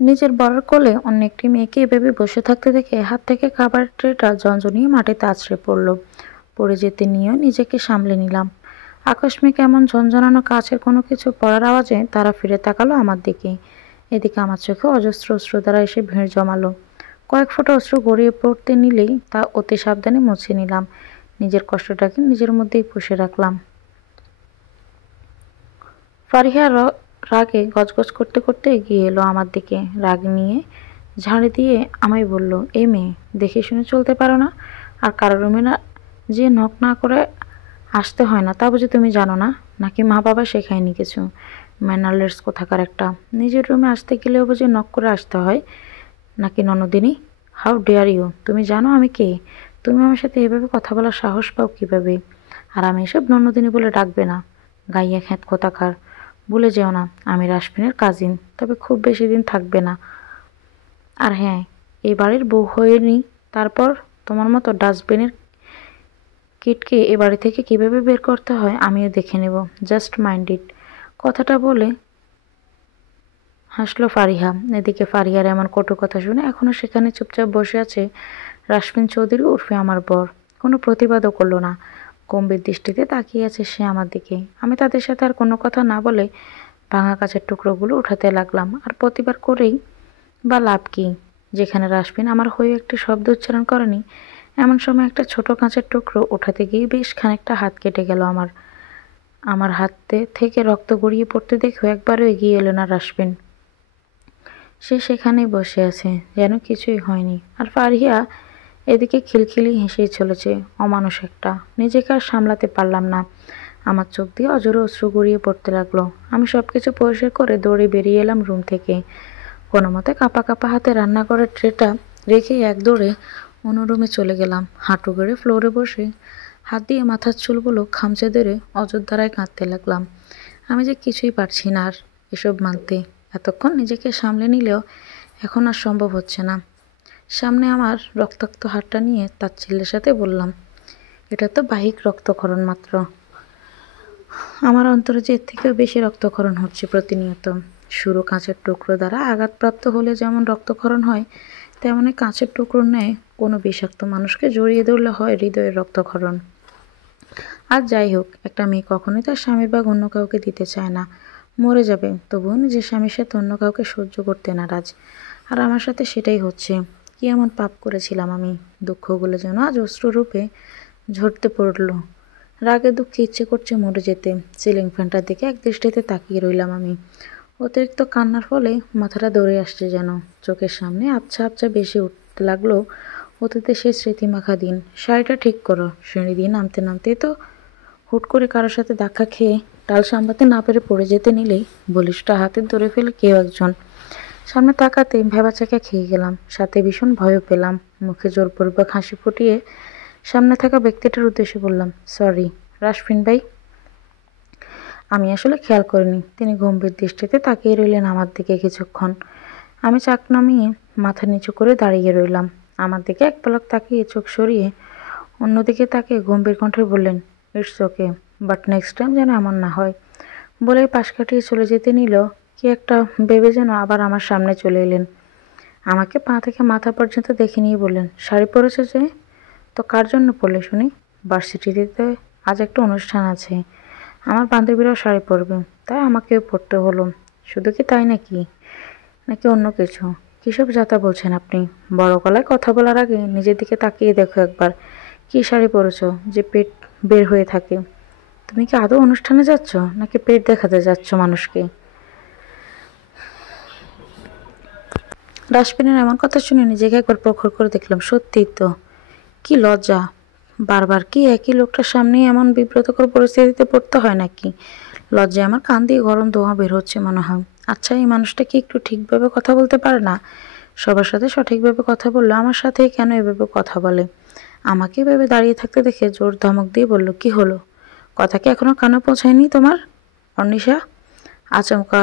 নিজের বরের কোলে অন্য একটি মেয়েকে এভাবে বসে থাকতে দেখে হাত থেকে খাবার ট্রেটা ঝনঝনিয়ে মাটিতে আছড়ে পড়ল। পড়ে যেতে নিয়েও নিজেকে সামলে নিলাম। আকস্মিক এমন ঝনঝনানো কাছের কোনো কিছু পড়ার আওয়াজে তারা ফিরে তাকালো আমার দিকে। এদিকে আমার চোখে অজস্র অশ্রু দ্বারা এসে ভিড় জমালো। কয়েক ফোঁটা অশ্রু গড়িয়ে পড়তে নিলেই তা অতি সাবধানে মুছে নিলাম। নিজের কষ্টটাকে নিজের মধ্যেই পুষে রাখলাম। ফারিহা রাগে গজগজ করতে করতে এগিয়ে এলো আমার দিকে। রাগ নিয়ে ঝাড়ি দিয়ে আমায় বলল, এ মেয়ে, দেখে শুনে চলতে পারো না? আর কারো রুমে না যে নক না করে আসতে হয় না তা বুঝি তুমি জানো না? নাকি মা বাবা শেখায়নি কিছু? ম্যানারলেস কোথাকার একটা। নিজের রুমে আসতে গেলেও বুঝি নক করে আসতে হয় নাকি ননদিনী? How dare you! তুমি জানো আমি কে? তুমি আমার সাথে এভাবে কথা বলার সাহস পাও কিভাবে? আর আমি এসব ননদিনী বলে ডাকবে না। গাইয়া খ্যাত কোথাকার। ভুলে যেও না আমি রাশমিনের কাজিন, তবে খুব বেশি দিন থাকবে না। আর হ্যাঁ, এই বাড়ির বউ হয়নি, তারপর তোমার মতো ডাস্টবিনের কিটকে এ বাড়ি থেকে কিভাবে বের করতে হয় আমিও দেখে নেব। Just mind it. কথাটা বলে হাসলো ফারিহা। এদিকে ফারিহার এমন কটু কথা শুনে এখনো সেখানে চুপচাপ বসে আছে রাশমিন চৌধুরী উর্ফে আমার বর। কোনো প্রতিবাদও করলো না। গম্ভীর দৃষ্টিতে তাকিয়ে আছে সে আমার দিকে। আমি তাদের সাথে আর কোনো কথা না বলে ভাঙা কাচের টুকরোগুলো উঠাতে লাগলাম। আর প্রতিবার করেই বা লাভ কি, যেখানে রাশমিন আমার হয়ে একটি শব্দ উচ্চারণ করেনি। এমন সময় একটা ছোট কাঁচের টুকরো ওঠাতে গিয়ে বেশ খানিকটা হাত কেটে গেল আমার। আমার হাতে থেকে রক্ত গড়িয়ে পড়তে দেখেও একবারও এগিয়ে এলো না রাশমিন। সে সেখানেই বসে আছে, যেন কিছুই হয়নি। আর ফারিহা এদিকে খিলখিলি হেসেই চলেছে, অমানুষ একটা। নিজেকে আর সামলাতে পারলাম না। আমার চোখ দিয়ে অজোরে অশ্রু গড়িয়ে পড়তে লাগলো। আমি সবকিছু পরিষ্কার করে দৌড়ে বেরিয়ে এলাম রুম থেকে। কোনো মতে কাঁপা কাঁপা হাতে রান্নাঘরের ট্রেটা রেখে এক দৌড়ে অন্য রুমে চলে গেলাম। হাঁটু গেড়ে ফ্লোরে বসে হাত দিয়ে মাথার চুলগুলো খামচে ধরে অযোধ্যারায় কাঁদতে লাগলাম। আমি যে কিছুই পারছি না আর এসব মানতে। এতক্ষণ নিজেকে সামলে নিলেও এখন আর সম্ভব হচ্ছে না। সামনে আমার রক্তাক্ত হাতটা নিয়ে তাচ্ছিল্যের সাথে বললাম, এটা তো বাহিক রক্তক্ষরণ মাত্র। আমার অন্তরে যে এর থেকেও বেশি রক্তক্ষরণ হচ্ছে প্রতিনিয়ত। সরু কাঁচের টুকরো দ্বারা আঘাতপ্রাপ্ত হলে যেমন রক্তক্ষরণ হয়, তেমনি কাঁচের টুকরোর ন্যায় কোনো বিষাক্ত মানুষকে জড়িয়ে ধরলে হয় হৃদয়ের রক্তক্ষরণ। আর যাই হোক, একটা মেয়ে কখনোই তার স্বামীর ভাগ অন্য কাউকে দিতে চায় না। মরে যাবে, তবুও নিজের স্বামীর সাথে অন্য কাউকে সহ্য করতে নারাজ। আর আমার সাথে সেটাই হচ্ছে। কি এমন পাপ করেছিলাম আমি? দুঃখগুলো যেন আজ অশ্রুরূপে ঝরতে পড়ল। রাগে দুঃখে ইচ্ছে করছে মরে যেতে। সিলিং ফ্যানটার দিকে এক দৃষ্টিতে তাকিয়ে রইলাম আমি। অতিরিক্ত কান্নার ফলে মাথাটা দৌড়ে আসছে যেন। চোখের সামনে আবছা আবছা বেশি উঠতে লাগলো অতীতে সেই স্মৃতিমাখা দিন। শাড়িটা ঠিক করো। সিঁড়ি দিয়ে নামতে নামতেই তো হুট করে কারোর সাথে ধাক্কা খেয়ে টাল সামলাতে না পেরে পড়ে যেতে নিলেই বলিষ্ঠটা হাতে ধরে ফেলে কেউ একজন। সামনে তাকাতে ভেবাচাকা খেয়ে গেলাম, সাথে ভীষণ ভয়ও পেলাম। মুখে জোরপূর্বক হাসি ফুটিয়ে সামনে থাকা ব্যক্তিটার উদ্দেশ্যে বললাম, সরি রাশমিন ভাই। আমি আসলে খেয়াল করিনি। তিনি গম্ভীর দৃষ্টিতে তাকিয়ে রইলেন আমার দিকে কিছুক্ষণ। আমি চাক নামিয়ে মাথা নিচু করে দাঁড়িয়ে রইলাম। আমার দিকে এক পলক তাকিয়ে চোখ সরিয়ে অন্যদিকে তাকিয়ে গম্ভীর কণ্ঠে বললেন, it's okay, but next time যেন এমন না হয়। বলে পাশ কাটিয়ে চলে যেতে নিল কি একটা ভেবে যেন আবার আমার সামনে চলে এলেন। আমাকে পা থেকে মাথা পর্যন্ত দেখে নিয়ে বললেন, শাড়ি পরেছে যে? তো কার জন্য পরলে শুনি? ভার্সিটিতে আজ একটা অনুষ্ঠান আছে। আমার বান্ধবীরাও শাড়ি পরবে, তাই আমাকেও পরতে হলো। শুধু কি তাই নাকি? নাকি অন্য কিছু? কিসব যাতা বলছেন আপনি? বড় গলায় কথা বলার আগে নিজের দিকে তাকিয়ে দেখো একবার। কি শাড়ি পরেছ যে পেট বের হয়ে থাকে? তুমি কি আদৌ অনুষ্ঠানে যাচ্ছ নাকি পেট দেখাতে যাচ্ছ মানুষকে? ডাস্টবিনের এমন কথা শুনে নিজেকে একবার প্রখর করে দেখলাম। সত্যিই তো, কি লজ্জা! বারবার কি একই লোকটার সামনেই এমন বিব্রতকর পরিস্থিতিতে পড়তে হয় নাকি? লজ্জায় আমার কান দিয়ে গরম ধোঁয়া বের হচ্ছে মনে হয়। আচ্ছা, এই মানুষটা কি একটু ঠিকভাবে কথা বলতে পারে না? সবার সাথে সঠিকভাবে কথা বললো, আমার সাথেই কেন এভাবে কথা বলে? আমাকে এভাবে দাঁড়িয়ে থাকতে দেখে জোর ধমক দিয়ে বলল, কি হলো? কথা কি এখনো কানে পৌঁছায়নি তোমার অর্নিশা? আচমকা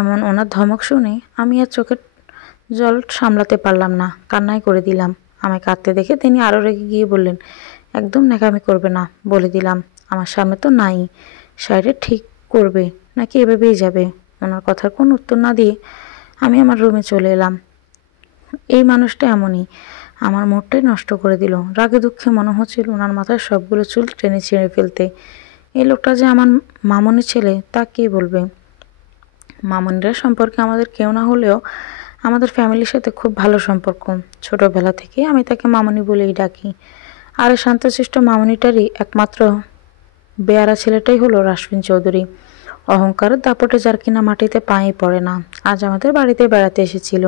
এমন ওনার ধমক শুনে আমি আর চোখের জল সামলাতে পারলাম না, কান্নাই করে দিলাম। আমায় কাঁদতে দেখে তিনি আরও রেগে গিয়ে বললেন, একদম ন্যাকামি করবে না বলে দিলাম। আমার সামনে তো নাই। শাড়িটা ঠিক করবে নাকি এভাবেই যাবে? ওনার কথার কোনো উত্তর না দিয়ে আমি আমার রুমে চলে এলাম। এই মানুষটা এমনই, আমার মুডটাই নষ্ট করে দিল। রাগে দুঃখে মনে হচ্ছিল ওনার মাথায় সবগুলো চুল টেনে ছিঁড়ে ফেলতে। এই লোকটা যে আমার মামনি ছেলে তা কে বলবে? মামনিরা সম্পর্কে আমাদের কেউ না হলেও আমাদের ফ্যামিলির সাথে খুব ভালো সম্পর্ক। ছোটবেলা থেকে আমি তাকে মামনি বলেই ডাকি। আর এই শান্তশিষ্ট মামনিটারই একমাত্র বেয়ারা ছেলেটাই হলো রাশমিন চৌধুরী। অহংকারের দাপটে যার কিনা মাটিতে পায়ে পড়ে না। আজ আমাদের বাড়িতে বেড়াতে এসেছিল,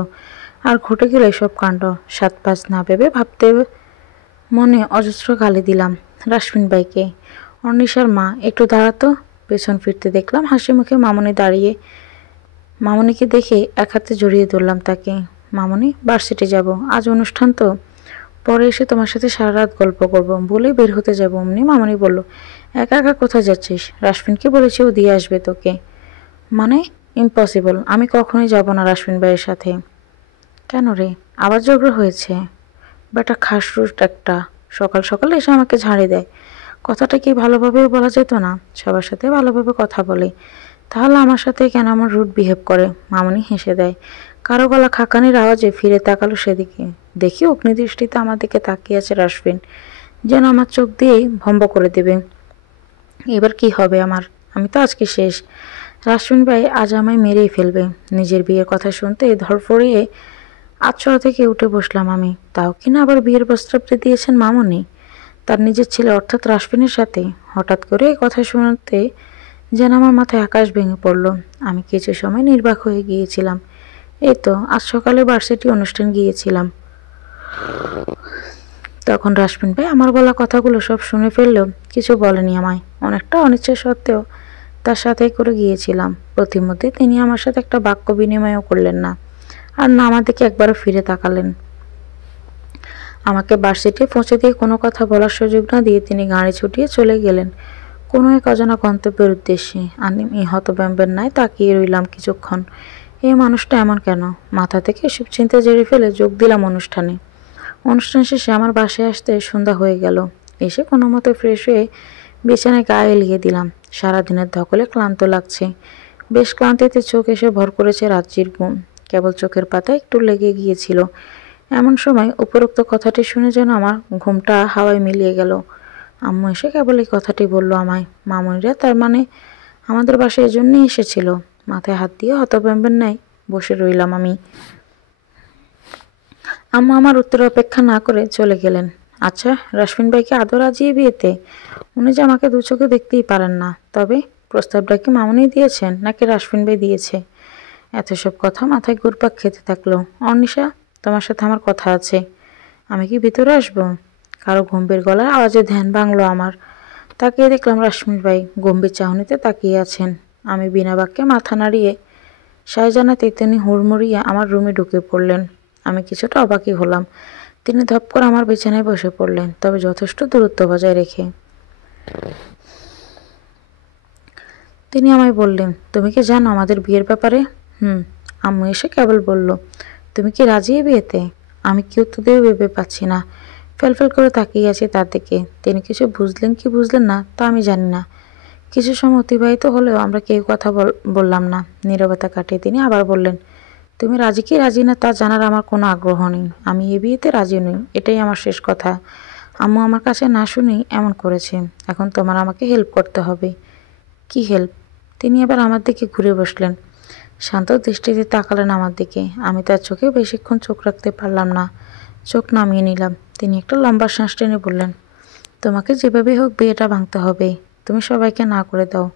আর ঘটে গেল এসব কাণ্ড। সাত পাঁচ না ভেবে ভাবতে মনে অজস্র গালি দিলাম রাশমিন ভাইকে। অর্নিশার মা, একটু দাঁড়াতো। পেছন ফিরতে দেখলাম হাসি মুখে মামনি দাঁড়িয়ে। মামনিকে দেখে এক হাতে জড়িয়ে ধরলাম তাকে। মামনি, ভার্সিটি যাব, আজ অনুষ্ঠান তো, পরে এসে তোমার সাথে সারা রাত গল্প করব বলেই বের হতে যাব। অমনি মামনি বলল, একা একা কোথায় যাচ্ছিস? রাশমিনকে বলেছি ও দিয়ে আসবে তোকে। মানে? ইম্পসিবল, আমি কখনোই যাব না রাশমিন ভাইয়ের সাথে। কেন রে, আবার ঝগড়া হয়েছে? বেটা খাসরুট একটা, সকাল সকাল এসে আমাকে ঝাড়ি দেয়। কথাটা কি ভালোভাবেও বলা যেত না? সবার সাথে ভালোভাবে কথা বলে, তাহলে আমার সাথে কেন আমার রুট বিহেভ করে? মামনি হেসে দেয়। কারো গলা খাকানির আওয়াজে ফিরে তাকালো সেদিকে। দেখি অগ্নিদৃষ্টিতে আমার দিকে তাকিয়ে আছে রাশমিন, যেন আমার চোখ দিয়েই ভম্ব করে দেবে। এবার কি হবে আমার? আমি তো আজকে শেষ। রাশমিন ভাই আজ আমায় মেরেই ফেলবে। নিজের বিয়ের কথা শুনতে ধরফড়িয়ে আচ্ছরা থেকে উঠে বসলাম আমি। তাও কিনা আবার বিয়ের প্রস্তাবটা দিয়েছেন মামনি, তার নিজের ছেলে অর্থাৎ রাশমিনের সাথে। হঠাৎ করে এই কথা শুনতে যেন আমার মাথায় আকাশ ভেঙে পড়ল। আমি কিছু সময় নির্বাক হয়ে গিয়েছিলাম। এই তো আজ সকালে ভার্সিটি অনুষ্ঠান গিয়েছিলাম। তখন রাশমিন ভাই আমার বলা কথাগুলো সব শুনে ফেললেও কিছু বলেনি আমায়। অনেকটা অনিচ্ছা সত্ত্বেও তার সাথে করে গিয়েছিলাম। প্রতিমধ্যে তিনি আমার সাথে একটা বাক্য বিনিময়ও করলেন না, আর না আমার দিকে একবারও ফিরে তাকালেন। আমাকে ভার্সিটি পৌঁছে দিয়ে কোনো কথা বলার সুযোগ না দিয়ে তিনি গাড়ি ছুটিয়ে চলে গেলেন কোনো এক অজানা গন্তব্যের উদ্দেশ্যে। আমি হতভম্বের ন্যায় তাকিয়ে রইলাম কিছুক্ষণ। এই মানুষটা এমন কেন? মাথা থেকে এসব চিন্তা ঝেড়ে ফেলে যোগ দিলাম অনুষ্ঠানে। অনুষ্ঠান শেষে আমার বাসায় আসতে সন্ধ্যা হয়ে গেল। এসে কোনো মতো ফ্রেশ হয়ে বিছানায় গায়ে এলিয়ে দিলাম। সারাদিনের ধকলে ক্লান্ত লাগছে। বেশ ক্লান্তিতে চোখ এসে ভর করেছে রাত্রির ঘুম। কেবল চোখের পাতা একটু লেগে গিয়েছিল। এমন সময় উপরোক্ত কথাটি শুনে যেন আমার ঘুমটা হাওয়ায় মিলিয়ে গেল। আম্মু এসে কেবল এই কথাটি বলল আমায়। মামুনিরা তার মানে আমাদের বাসায় এজন্যই এসেছিল। মাথায় হাত দিয়ে হতভম্বের ন্যায় বসে রইলাম আমি। আম্মা আমার উত্তর অপেক্ষা না করে চলে গেলেন। আচ্ছা, রাশমিন ভাইকে আদৌ রাজিয়ে বিয়েতে? উনি যে আমাকে দু চোখে দেখতেই পারেন না। তবে প্রস্তাবটা কি মামুনি দিয়েছেন নাকি রাশমিন ভাই দিয়েছে? এত সব কথা মাথায় ঘুরপাক খেতে থাকলো। অর্নিশা, তোমার সাথে আমার কথা আছে। আমি কি ভিতরে আসবো? কারো গম্ভীর গলার আওয়াজে ধ্যান ভাঙলো আমার। তাকিয়ে দেখলাম রাশমিন ভাই গম্ভীর চাহনিতে তাকিয়ে আছেন। আমি বিনা বাক্যে মাথা নাড়িয়ে সায় জানাতেই তিনি হুড়মুড়িয়ে আমার রুমে ঢুকে পড়লেন। আমি কিছুটা অবাকই হলাম। তিনি ধপ করে আমার বিছানায় বসে পড়লেন, তবে যথেষ্ট দূরত্ব বজায় রেখে। তিনি আমায় বললেন, তুমি কি জানো আমাদের বিয়ের ব্যাপারে? আম্মু এসে কেবল বলল, তুমি কি রাজি এই বিয়েতে? আমি কি উত্তর দেবে ভেবে পাচ্ছি না। ফেলফেল করে তাকিয়ে আছি তার দিকে। তিনি কিছু বুঝলেন কি বুঝলেন না তা আমি জানি না। কিছু সময় অতিবাহিত হলেও আমরা কেউ কথা বললাম না। নীরবতা কাটিয়ে তিনি আবার বললেন, তুমি রাজি কি রাজি না তা জানার আমার কোনো আগ্রহ নেই। আমি এ বিয়েতে রাজি নই, এটাই আমার শেষ কথা। আম্মু আমার কাছে না শুনেই এমন করেছে। এখন তোমার আমাকে হেল্প করতে হবে। কি হেল্প? তিনি এবার আমার দিকে ঘুরে বসলেন। শান্ত দৃষ্টিতে তাকালেন আমার দিকে। আমি তার চোখে বেশিক্ষণ চোখ রাখতে পারলাম না। চোখ নামিয়ে নিলাম। তিনি একটা লম্বা শ্বাস টেনে বললেন, তোমাকে যেভাবে হোক বিয়েটা ভাঙতে হবে। তুমি সবাইকে না করে দাও।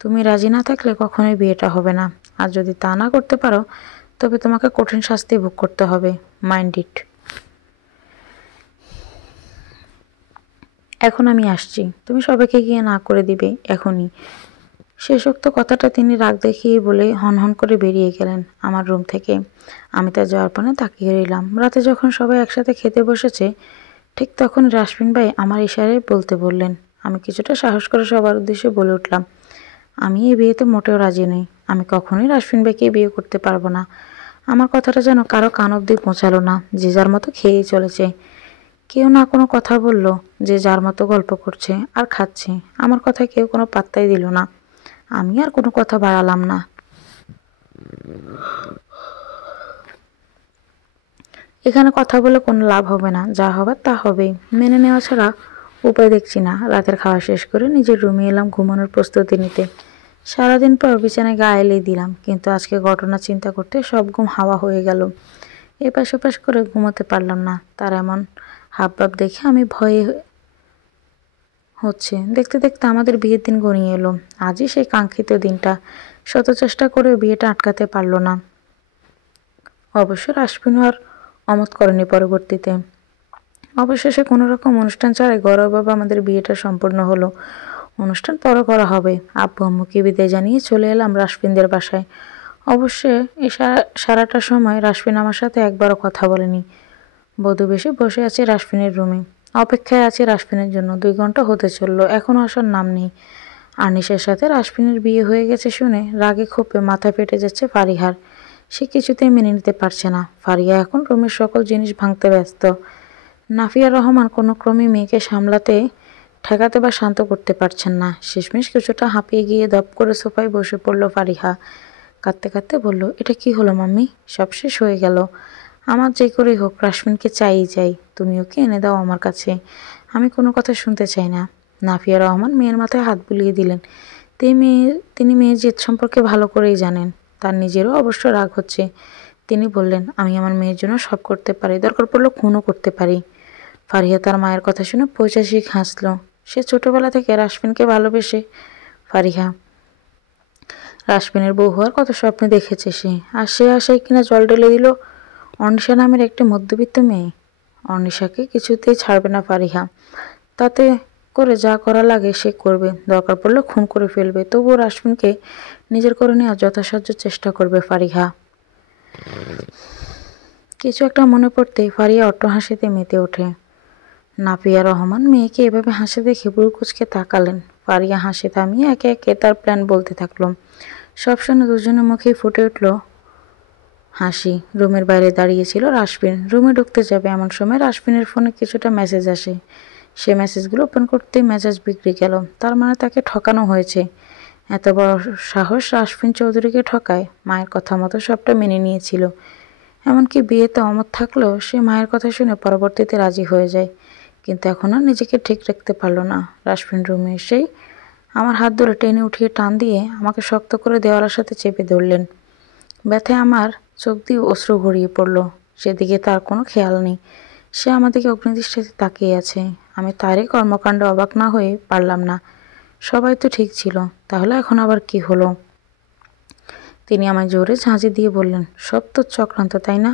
তুমি রাজি না থাকলে কখনোই বিয়েটা হবে না। আর যদি তা না করতে পারো তবে তোমাকে কঠিন শাস্তি ভোগ করতে হবে। Mind it. এখন আমি আসছি, তুমি সবাইকে গিয়ে না করে দিবে এখনই। শেষোক্ত কথাটা তিনি রাগ দেখিয়ে বলে হনহন করে বেরিয়ে গেলেন আমার রুম থেকে। আমি তার যাওয়ার পানে তাকিয়ে রইলাম। রাতে যখন সবাই একসাথে খেতে বসেছে ঠিক তখন রাশমিন ভাই আমার ইশারায় বলতে বললেন। আমি কিছুটা সাহস করে সবার উদ্দেশ্যে বলে উঠলাম, আমি এই বিয়েতে মোটেও রাজি নই। আমি কখনোই রাশমিন ভাইকে বিয়ে করতে পারবো না। আমার কথাটা যেন কারো কান অব্দি পৌঁছালো না। যে যার মতো খেয়েই চলেছে। কেউ না কোনো কথা বলল। যে যার মতো গল্প করছে আর খাচ্ছে। আমার কথায় কেউ কোনো পাত্তাই দিল না। আমি আর কোনো কথা বাড়ালাম না। এখানে কথা বলে কোনো লাভ হবে না, যা হবার তা হবেই, মেনে নেওয়া ছাড়া উপায় দেখছি না। রাতের খাওয়া শেষ করে নিজের রুমে এলাম ঘুমানোর প্রস্তুতি নিতে। সারাদিন পর বিছানায় গা এলিয়ে দিলাম, কিন্তু আজকে ঘটনা চিন্তা করতে সব ঘুম হাওয়া হয়ে গেল। এপাশ ওপাশ করে ঘুমোতে পারলাম না। তার এমন হাবভাব দেখে আমি ভয়ে হচ্ছে। দেখতে দেখতে আমাদের বিয়ের দিন ঘনিয়ে এলো। আজই সেই কাঙ্ক্ষিত দিনটা। শত চেষ্টা করেও বিয়েটা আটকাতে পারল না। অবশ্য রাসবিনু আর অমত করেনি পরবর্তীতে। অবশেষে কোনো রকম অনুষ্ঠান ছাড়াই ঘরোয়াভাবে আমাদের বিয়েটা সম্পূর্ণ হলো। অনুষ্ঠান পরে করা হবে। আব্বু আম্মুকে বিদায় জানিয়ে চলে এলাম রাসবিনদের বাসায়। অবশ্যই এই সারাটা সময় রাসবিন আমার সাথে একবারও কথা বলেনি। বধূ বেশে বসে আছে রাসবিনের রুমে। অপেক্ষায় আছে রাসবিনের জন্য। 2 ঘন্টা হতে চললো, এখনও আসার নাম নেই। আনিসের সাথে রাসবিনের বিয়ে হয়ে গেছে শুনে রাগে ক্ষোভে মাথা ফেটে যাচ্ছে ফারিহার। সে কিছুতেই মেনে নিতে পারছে না। ফারিয়া এখন রুমের সকল জিনিস ভাঙতে ব্যস্ত। নাফিয়া রহমান কোনো ক্রমে মেয়েকে সামলাতে ঠেকাতে বা শান্ত করতে পারছেন না। শেষমেশ কিছুটা হাঁপিয়ে গিয়ে দপ করে সোফায় বসে পড়ল ফারিহা। কাঁদতে কাঁদতে বলল, এটা কি হলো মাম্মি? সব শেষ হয়ে গেল। আমার যে করেই হোক রাসমিনকে চাইই চাই। তুমি ওকে এনে দাও আমার কাছে। আমি কোনো কথা শুনতে চাই না। নাফিয়া রহমান মেয়ের মাথায় হাত বুলিয়ে দিলেন। তিনি মেয়ের জেদ সম্পর্কে ভালো করেই জানেন। তার নিজেরও অবশ্য রাগ হচ্ছে। তিনি বললেন, আমি আমার মেয়ের জন্য সব করতে পারি, দরকার পড়লে খুনও করতে পারি। ফারিহা তার মায়ের কথা শুনে পৈশাচিক হাসল। সে ছোটবেলা থেকে রাসমিনকে ভালোবেসে ফারিহা রাসমিনের বউ হওয়ার কত স্বপ্ন দেখেছে সে। আর সে আশায় কিনা জল ঢেলে দিল অর্নিশা নামের একটি মধ্যবিত্ত মেয়ে। অর্নিশাকে কিছুতেই ছাড়বে না ফারিহা। তাতে করে যা করা লাগে সে করবে, দরকার পড়লে খুন করে ফেলবে। তবুও রাসমিনকে নিজের করে নেওয়ার যথাসাধ্য চেষ্টা করবে ফারিহা। কিছু একটা মনে পড়তেই ফারিয়া অট্টহাসিতে মেতে ওঠে। নাফিয়া রহমান মেয়েকে এভাবে হাসে দেখে ভ্রু কুঁচকে তাকালেন। ফারিয়া হাসি থামিয়ে একে একে তার প্ল্যান বলতে থাকলো। সব শুনে দুজনের মুখেই ফুটে উঠল হাসি। রুমের বাইরে দাঁড়িয়েছিল রাসবিন। রুমে ঢুকতে যাবে এমন সময় রাসবিনের ফোনে কিছুটা মেসেজ আসে। সে মেসেজগুলো ওপেন করতেই মেজাজ বিগড়ে গেল। তার মানে তাকে ঠকানো হয়েছে। এত বড় সাহস রাসবিন চৌধুরীকে ঠকায়। মায়ের কথা মতো সবটা মেনে নিয়েছিল। এমনকি বিয়েতে অমত থাকলেও সে মায়ের কথা শুনে পরবর্তীতে রাজি হয়ে যায়। কিন্তু এখন আর নিজেকে ঠিক রাখতে পারল না। রাসবিন রুমে এসেই আমার হাত ধরে টেনে উঠিয়ে টান দিয়ে আমাকে শক্ত করে দেওয়ালের সাথে চেপে ধরলেন। ব্যথায় আমার চোখ দিয়ে অশ্রু গড়িয়ে পড়ল। সেদিকে তার কোনো খেয়াল নেই। সে আমাদেরকে অগ্নিদৃষ্টিতে তাকিয়ে আছে। আমি তারই কর্মকাণ্ড অবাক না হয়ে পারলাম না। সবাই তো ঠিক ছিল, তাহলে এখন আবার কি হলো? তিনি আমায় জোরে ঝাঁঝি দিয়ে বললেন, সব তো চক্রান্ত, তাই না?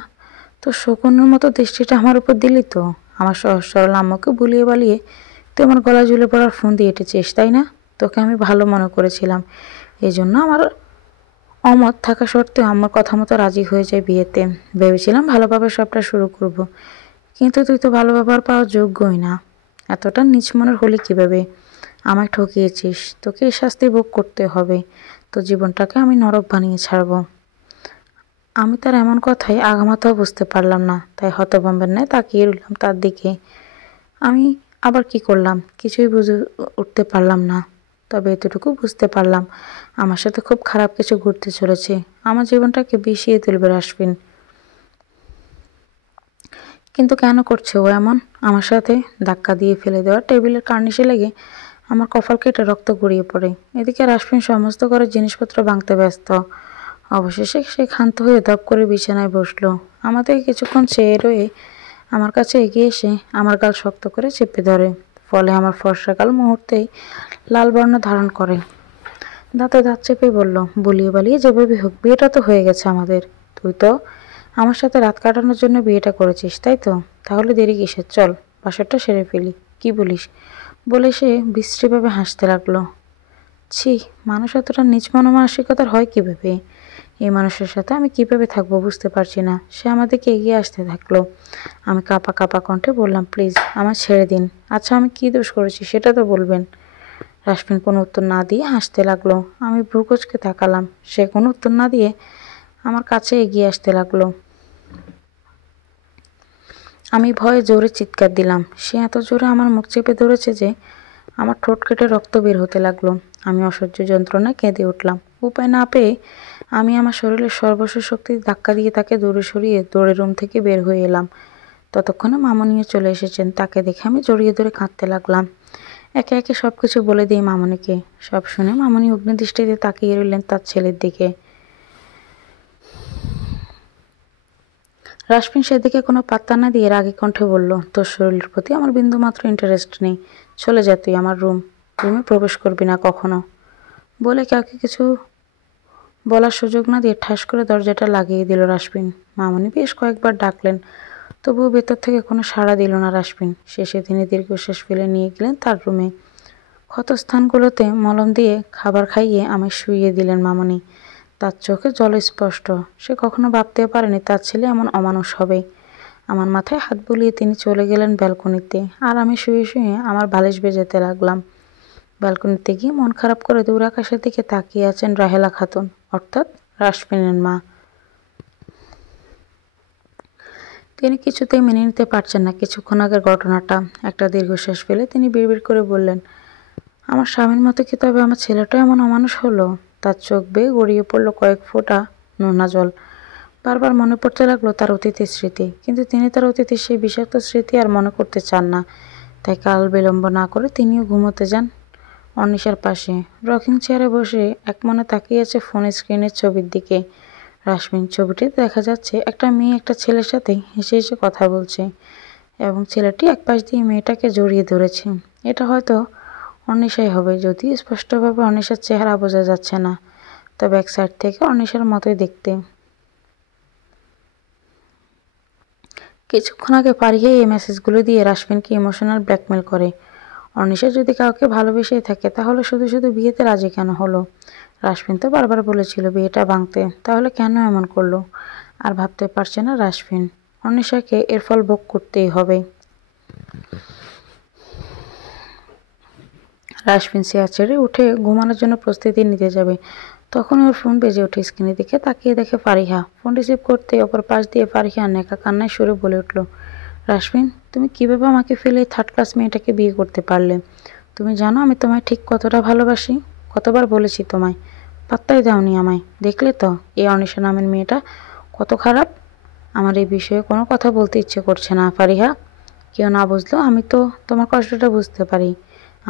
তো শকুনের মতো দৃষ্টিটা আমার উপর দিলি তো। আমার সহজ সরল আম্মুকে বুলিয়ে বালিয়ে তুই আমার গলায় ঝুলে পড়ার ফোন দিয়ে এঁটেছিস, তাই না? তোকে আমি ভালো মনে করেছিলাম। এই জন্য আমার অমত থাকা সত্ত্বেও আম্মুর কথা মতো রাজি হয়ে যায় বিয়েতে। ভেবেছিলাম ভালোভাবে সবটা শুরু করব। কিন্তু তুই তো ভালো ব্যবহার পাওয়ার যোগ্যই না। এতটা নিচ মনের হলি কীভাবে? আমায় ঠকিয়েছিস। তোকে এই শাস্তি ভোগ করতে হবে। তো জীবনটাকে আমি নরক বানিয়ে ছাড়ব। আমি তার এমন কথায় আগামাথাও বুঝতে পারলাম না। তাই হতভম্বের ন্যায় তাকিয়ে রইলাম তার দিকে। আমি আবার কি করলাম কিছুই বুঝে উঠতে পারলাম না। তবে এতটুকু বুঝতে পারলাম, আমার সাথে খুব খারাপ কিছু ঘটতে চলেছে। আমার জীবনটাকে বিষিয়ে তুলবে রাসবিন। কিন্তু কেন করছে ও এমন? আমার সাথে ধাক্কা দিয়ে ফেলে দেওয়া টেবিলের কার্নিশে লেগে আমার কপাল কেটে রক্ত গড়িয়ে পড়ে। এদিকে রাসবিন সমস্ত ঘরের জিনিসপত্র ভাঙতে ব্যস্ত। অবশেষে সে ক্ষান্ত হয়ে দপ করে বিছানায় বসলো। আমাদের কিছুক্ষণ চেয়ে রয়ে আমার কাছে এগিয়ে এসে আমার গাল শক্ত করে চেপে ধরে। ফলে আমার ফর্সা গাল মুহূর্তেই লাল বর্ণ ধারণ করে। দাঁতে দাঁত চেপে বলল, বলিয়ে বালিয়ে যেভাবে হোক বিয়েটা তো হয়ে গেছে আমাদের। তুই তো আমার সাথে রাত কাটানোর জন্য বিয়েটা করেছিস, তাই তো? তাহলে দেরি কিসের? চল বাসরটা সেরে ফেলি, কি বলিস? বলে সে বিশ্রীভাবে হাসতে লাগলো। ছি, মানুষ এতটা নিচ মনমানসিকতার হয় কীভাবে? এই মানুষের সাথে আমি কীভাবে থাকবো বুঝতে পারছি না। সে আমাদেরকে এগিয়ে আসতে থাকলো। আমি কাঁপা কাঁপা কণ্ঠে বললাম, প্লিজ আমার ছেড়ে দিন। আচ্ছা আমি কী দোষ করেছি সেটা তো বলবেন। রাসবিন কোনো উত্তর না দিয়ে হাসতে লাগলো। আমি ভ্রু কুঁচকে তাকালাম। সে কোনো উত্তর না দিয়ে আমার কাছে এগিয়ে আসতে লাগলো। আমি ভয়ে জোরে চিৎকার দিলাম। সে এত জোরে আমার মুখ চেপে ধরেছে যে আমার ঠোঁট কেটে রক্ত বের হতে লাগলো। আমি অসহ্য যন্ত্রণায় কেঁদে উঠলাম। উপায় না পেয়ে আমি আমার শরীরের সর্বস্ব শক্তি ধাক্কা দিয়ে তাকে দূরে সরিয়ে দৌড়ে রুম থেকে বের হয়ে এলাম। ততক্ষণে মামনিও চলে এসেছেন। তাকে দেখে আমি জড়িয়ে ধরে কাঁদতে লাগলাম। একে একে সবকিছু বলে দিই মামনিকে। সব শুনে মামনি অগ্নিদৃষ্টিতে তাকিয়ে রইলেন তার ছেলের দিকে। রাশমিন সেদিকে কোনো পাত্তা না দিয়ে রাগী কণ্ঠে বলল, তোর শরীরের প্রতি আমার বিন্দুমাত্র ইন্টারেস্ট নেই। চলে যা তুই আমার রুমে প্রবেশ করবি না কখনো। বলে কাউকে কিছু বলার সুযোগ না দিয়ে ঠাস করে দরজাটা লাগিয়ে দিল রাশমিন। মামনি বেশ কয়েকবার ডাকলেন, তবুও ভেতর থেকে কোনো সাড়া দিল না রাশমিন। শেষে তিনি দীর্ঘশ্বাস ফেলে নিয়ে গেলেন তার রুমে। ক্ষতস্থানগুলোতে মলম দিয়ে খাবার খাইয়ে আমায় শুইয়ে দিলেন মামনি। তার চোখে জল স্পষ্ট। সে কখনো ভাবতেও পারেনি তার ছেলে এমন অমানুষ হবে। আমার মাথায় হাত বুলিয়ে তিনি চলে গেলেন ব্যালকনিতে, আর আমি শুয়ে শুয়ে আমার বালিশ বেজাতে লাগলাম। ব্যালকনিতে গিয়ে মন খারাপ করে দূর আকাশের দিকে তাকিয়ে আছেন রাহেলা খাতুন, অর্থাৎ রাশমিনের মা। তিনি কিছুতেই মেনে নিতে পারছেন না কিছুক্ষণ আগের ঘটনাটা। একটা দীর্ঘশ্বাস ফেলে তিনি বিড়বিড় করে বললেন, আমার স্বামীর মতো কি তবে আমার ছেলেটাও এমন অমানুষ হলো? তার চোখ বেয়ে গড়িয়ে পড়ল কয়েক ফোঁটা নোনা জল। বারবার মনে পড়তে লাগলো তার অতীতের স্মৃতি, কিন্তু তিনি তার অতীতের সেই বিষাক্ত স্মৃতি আর মনে করতে চান না। তাই কাল বিলম্ব না করে তিনিও ঘুমোতে যান অনিশার পাশে। রকিং চেয়ারে বসে একমনে তাকিয়ে আছে ফোনের স্ক্রিনের ছবির দিকে। রাশমিন ছবিটিতে দেখা যাচ্ছে একটা মেয়ে একটা ছেলের সাথে হেসে হেসে কথা বলছে, এবং ছেলেটি এক পাশ দিয়ে মেয়েটাকে জড়িয়ে ধরেছে। এটা হয়তো অনিশাই হবে, যদিও স্পষ্টভাবে অনিশার চেহারা বোঝা যাচ্ছে না, তবে এক সাইড থেকে অনিশার মতোই দেখতে। কিছুক্ষণ আগে পারিয়ে এই মেসেজগুলো দিয়ে রাশমিনকে ইমোশনাল ব্ল্যাকমেল করে। অনিশা যদি কাউকে ভালোবেসেই থাকে তাহলে শুধু শুধু বিয়েতে রাজি কেন হলো? রাশমিন তো বারবার বলেছিল বিয়েটা ভাঙতে, তাহলে কেন এমন করলো? আর ভাবতে পারছে না রাশমিন। অনিশাকে এর ফল ভোগ করতেই হবে। রাশমিন চেয়ার ছেড়ে উঠে ঘুমানোর জন্য প্রস্তুতি নিতে যাবে, তখন ওর ফোন বেজে ওঠে। স্ক্রিনের দিকে তাকিয়ে দেখে ফারিহা। ফোন রিসিভ করতে অপর পাশ দিয়ে ফারিহা নেকা কান্নায় সুরে বলে উঠল, রাশমিন, তুমি কীভাবে আমাকে ফেলে থার্ড ক্লাস মেয়েটাকে বিয়ে করতে পারলে? তুমি জানো আমি তোমায় ঠিক কতটা ভালোবাসি? কতবার বলেছি তোমায়, পাত্তাই দাওনি আমায়। দেখলে তো এই অনিশা নামের মেয়েটা কত খারাপ। আমার এই বিষয়ে কোনো কথা বলতে ইচ্ছে করছে না ফারিহা। কেউ না বুঝলেও আমি তো তোমার কষ্টটা বুঝতে পারি।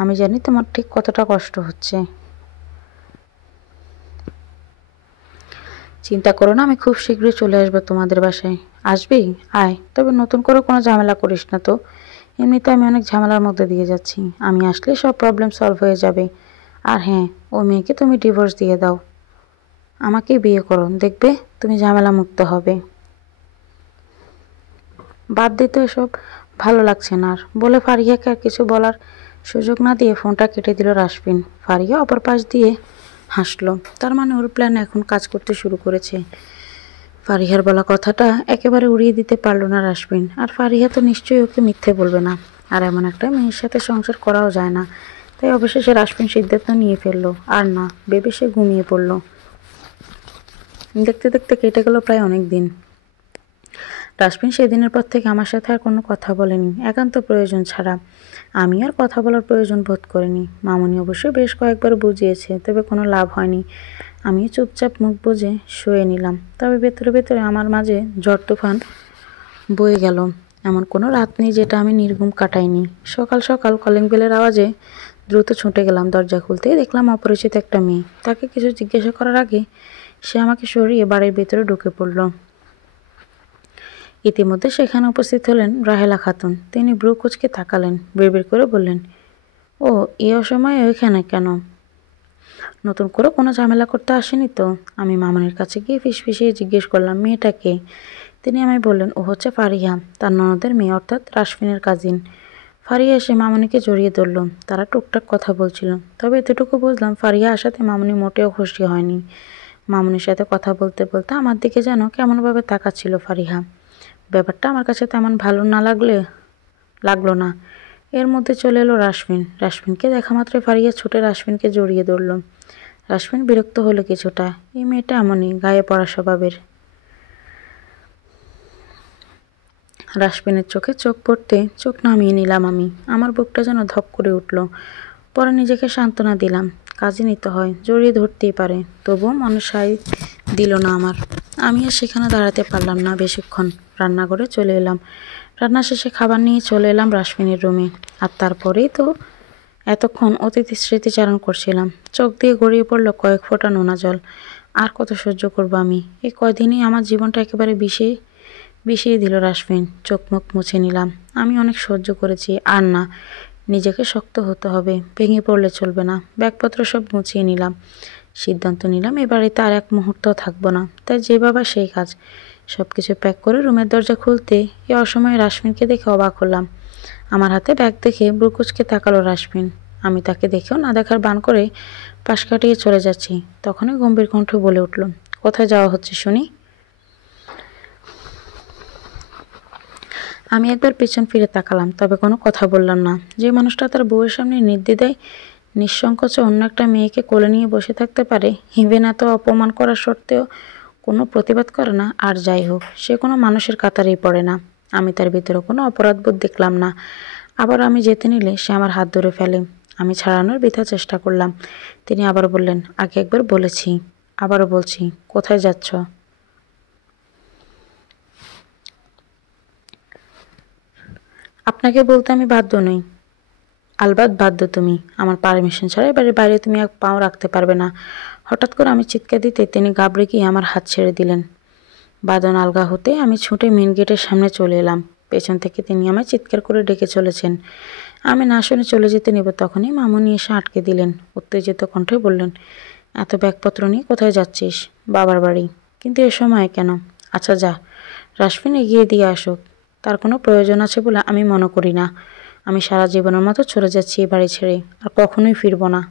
আমি জানি তোমার ঠিক কতটা কষ্ট হচ্ছে। চিন্তা করো না, আমি খুব শীঘ্রই চলে আসবো তোমাদের বাসায়। আসবি? আয়, তবে নতুন করে কোনো ঝামেলা করিস না তো। এমনিতে আমি অনেক ঝামেলার মধ্যে দিয়ে যাচ্ছি। আমি আসলে সব প্রবলেম সলভ হয়ে যাবে। আর হ্যাঁ, ও মেয়েকে তুমি ডিভোর্স দিয়ে দাও, আমাকে বিয়ে করো, দেখবে তুমি ঝামেলা মুক্ত হবে। বাদ দিতে এসব ভালো লাগছে না আর, বলে ফারিয়াকে আর কিছু বলার সুযোগ না দিয়ে ফোনটা কেটে দিল রাশমিন। ফারিয়া অপর পাশ দিয়ে হাসলো। তার মানে ওর প্ল্যান এখন কাজ করতে শুরু করেছে। ফারিহার বলা কথাটা একেবারে উড়িয়ে দিতে পারল না রাশমিন। আর ফারিহা তো নিশ্চয়ই ওকে মিথ্যে বলবে না, আর এমন একটা মেয়ের সাথে সংসার করাও যায় না। তাই অবশেষে রাশমিন সিদ্ধান্ত নিয়ে ফেললো, আর না ভেবে সে ঘুমিয়ে পড়ল। দেখতে দেখতে কেটে গেল প্রায় অনেক দিন। রাশমিন সেদিনের পর থেকে আমার সাথে আর কোনো কথা বলেনি, একান্ত প্রয়োজন ছাড়া। আমি আর কথা বলার প্রয়োজন বোধ করিনি। মামনি অবশ্যই বেশ কয়েকবার বুঝিয়েছে, তবে কোনো লাভ হয়নি। আমিও চুপচাপ মুখ বুজে শুয়ে নিলাম। তবে ভেতরে ভেতরে আমার মাঝে ঝড় তুফান বয়ে গেল। এমন কোনো রাত নেই যেটা আমি নির্ঘুম কাটাইনি। সকাল সকাল কলিং বেলের আওয়াজে দ্রুত ছুটে গেলাম। দরজা খুলতেই দেখলাম অপরিচিত একটা মেয়ে। তাকে কিছু জিজ্ঞাসা করার আগে সে আমাকে সরিয়ে বাড়ির ভেতরে ঢুকে পড়ল। ইতিমধ্যে সেখানে উপস্থিত হলেন রাহেলা খাতুন। তিনি ভ্রু কুঁচকে তাকালেন, বিড়বিড় করে বললেন, ও এই অসময়ে ওইখানে কেন? নতুন করে কোনো ঝামেলা করতে আসেনি তো? আমি মামনির কাছে গিয়ে ফিসফিসিয়ে জিজ্ঞেস করলাম, মেয়েটাকে? তিনি আমায় বললেন, ও হচ্ছে ফারিহা, তার ননদের মেয়ে, অর্থাৎ রাশমিনের কাজিন। ফারিহা এসে মামনিকে জড়িয়ে ধরল। তারা টুকটাক কথা বলছিল, তবে এতটুকু বুঝলাম ফারিহা আসাতে মামনি মোটেও খুশি হয়নি। মামনির সাথে কথা বলতে বলতে আমার দিকে যেন কেমনভাবে তাকাচ্ছিল ফারিহা। ব্যাপারটা আমার কাছে তেমন ভালো না লাগলো না। এর মধ্যে চলে এলো রাশমিন। রাশমিনকে দেখা মাত্রই ফারিয়া ছুটে রাশমিনকে জড়িয়ে ধরল। রাশমিন বিরক্ত হলো কিছুটা। এই মেয়েটা এমনই, গায়ে পড়া স্বভাবের। রাশমিনের চোখে চোখ পড়তে চোখ নামিয়ে নিলাম আমি। আমার বুকটা যেন ধক করে উঠল। পরে নিজেকে সান্ত্বনা দিলাম, কাজে নিতে হয়, জড়িয়ে ধরতেই পারে, তবুও মনে সায় দিল না আমার। আমি আর সেখানে দাঁড়াতে পারলাম না বেশিক্ষণ, রান্নাঘরে চলে এলাম। রান্না শেষে খাবার নিয়ে চলে এলাম রাশমিনের রুমে। আর তারপরেই তো এতক্ষণ অতিথি স্মৃতিচারণ করছিলাম, চোখ দিয়ে গড়িয়ে পড়ল কয়েক ফোঁটা নোনা জল। আর কত সহ্য করব আমি? এই কয়দিনই আমার জীবনটা একেবারে বিষিয়ে দিল রাশমিন। চোখ মুখ মুছে নিলাম। আমি অনেক সহ্য করেছি, আর না, নিজেকে শক্ত হতে হবে, ভেঙে পড়লে চলবে না। ব্যাগপত্র সব গুছিয়ে নিলাম, সিদ্ধান্ত নিলাম এ বাড়িতে আর এক মুহূর্তও থাকবো না। তাই যে বাবা সেই কাজ, সব কিছু প্যাক করে রুমের দরজা খুলতে এ অসময়ে রাশমিনকে দেখে অবাক হলাম। আমার হাতে ব্যাগ দেখে ব্রুকুচকে তাকালো রাশমিন। আমি তাকে দেখেও না দেখার ভান করে পাশ কাটিয়ে চলে যাচ্ছি। তখনই গম্ভীর কণ্ঠ বলে উঠল, কোথায় যাওয়া হচ্ছে শুনি? আমি একবার পেছন ফিরে তাকালাম, তবে কোনো কথা বললাম না। যে মানুষটা তার বউয়ের সামনে নির্দ্বিধায় নিঃসংকোচে অন্য একটা মেয়েকে কোলে নিয়ে বসে থাকতে পারে, হিবে না তো অপমান করা সত্ত্বেও কোনো প্রতিবাদ করে না, আর যাই হোক, সে কোনো মানুষের কাতারেই পড়ে না। আমি তার ভিতরে কোনো অপরাধবোধ দেখলাম না। আবার আমি যেতে নিলে সে আমার হাত ধরে ফেলে। আমি ছাড়ানোর বৃথা চেষ্টা করলাম। তিনি আবার বললেন, আগে একবার বলেছি, আবারও বলছি, কোথায় যাচ্ছ? আপনাকে বলতে আমি বাধ্য নই। আলবাত বাধ্য তুমি। আমার পারমিশন ছাড়া এবারে বাইরে তুমি এক পাও রাখতে পারবে না। হঠাৎ করে আমি চিৎকার দিতে তিনি ঘাবড়ে গিয়ে আমার হাত ছেড়ে দিলেন। বাঁধন আলগা হতে আমি ছুটে মেন গেটের সামনে চলে এলাম। পেছন থেকে তিনি আমায় চিৎকার করে ডেকে চলেছেন। আমি না শুনে চলে যেতে নেব, তখনই মামুনি এসে আটকে দিলেন। উত্তেজিত কণ্ঠে বললেন, এত ব্যাগপত্র নিয়ে কোথায় যাচ্ছিস? বাবার বাড়ি। কিন্তু এ সময় কেন? আচ্ছা যা, রাশমিন এগিয়ে দিয়ে আসুক। তার কোনো প্রয়োজন আছে বলে আমি মনে করি না। আমি সারা জীবনের মতো চলে যাচ্ছি এ বাড়ি ছেড়ে, আর কখনোই ফিরব না।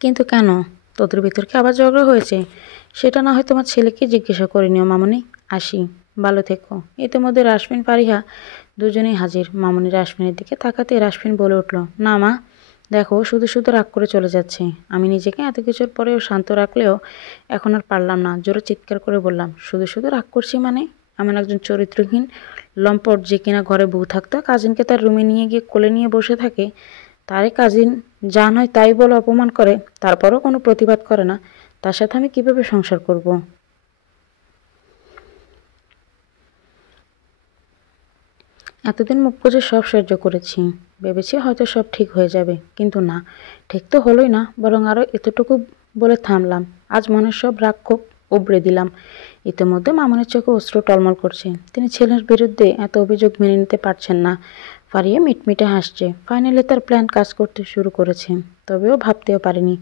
কিন্তু কেন? তোদের ভিতর কি আবার ঝগড়া হয়েছে? সেটা না হয় তোমার ছেলেকে জিজ্ঞাসা করে নিও মামুনি। আসি, ভালো থেকো। ইতিমধ্যে রাশমিন পারিহা দুজনেই হাজির। মামুনি রাশমিনের দিকে তাকাতে রাশমিন বলে উঠল, না মা, দেখো শুধু শুধু রাগ করে চলে যাচ্ছে। আমি নিজেকে এত কিছুর পরেও শান্ত রাখলেও এখন আর পারলাম না। জোরে চিৎকার করে বললাম, শুধু শুধু রাগ করছি মানে? এমন একজন চরিত্রহীন লম্পট যে কিনা ঘরে বউ থাকতো কাজিনকে তার রুমে নিয়ে গিয়ে কোলে নিয়ে বসে থাকে, তারই কাজিন যা নয় তাই বলে অপমান করে, তারপরও কোনো প্রতিবাদ করে না, তার সাথে আমি কিভাবে সংসার করব? এতদিন মুখ বুজে সব সহ্য করেছি, ভেবেছি হয়তো সব ঠিক হয়ে যাবে, কিন্তু না, ঠিক তো হলোই না, বরং আরও এতটুকু বলে থামলাম। আজ মনের সব রাগ ক্ষোভ উবড়ে দিলাম। ইতিমধ্যে মামুনের চোখে অশ্রু টলমল করছে। তিনি ছেলের বিরুদ্ধে এত অভিযোগ মেনে নিতে পারছেন না। ফারিয়া মিটমিটে হাসছে। ফাইনালি তার প্ল্যান কাজ করতে শুরু করেছে। তবেও ভাবতেও পারেনি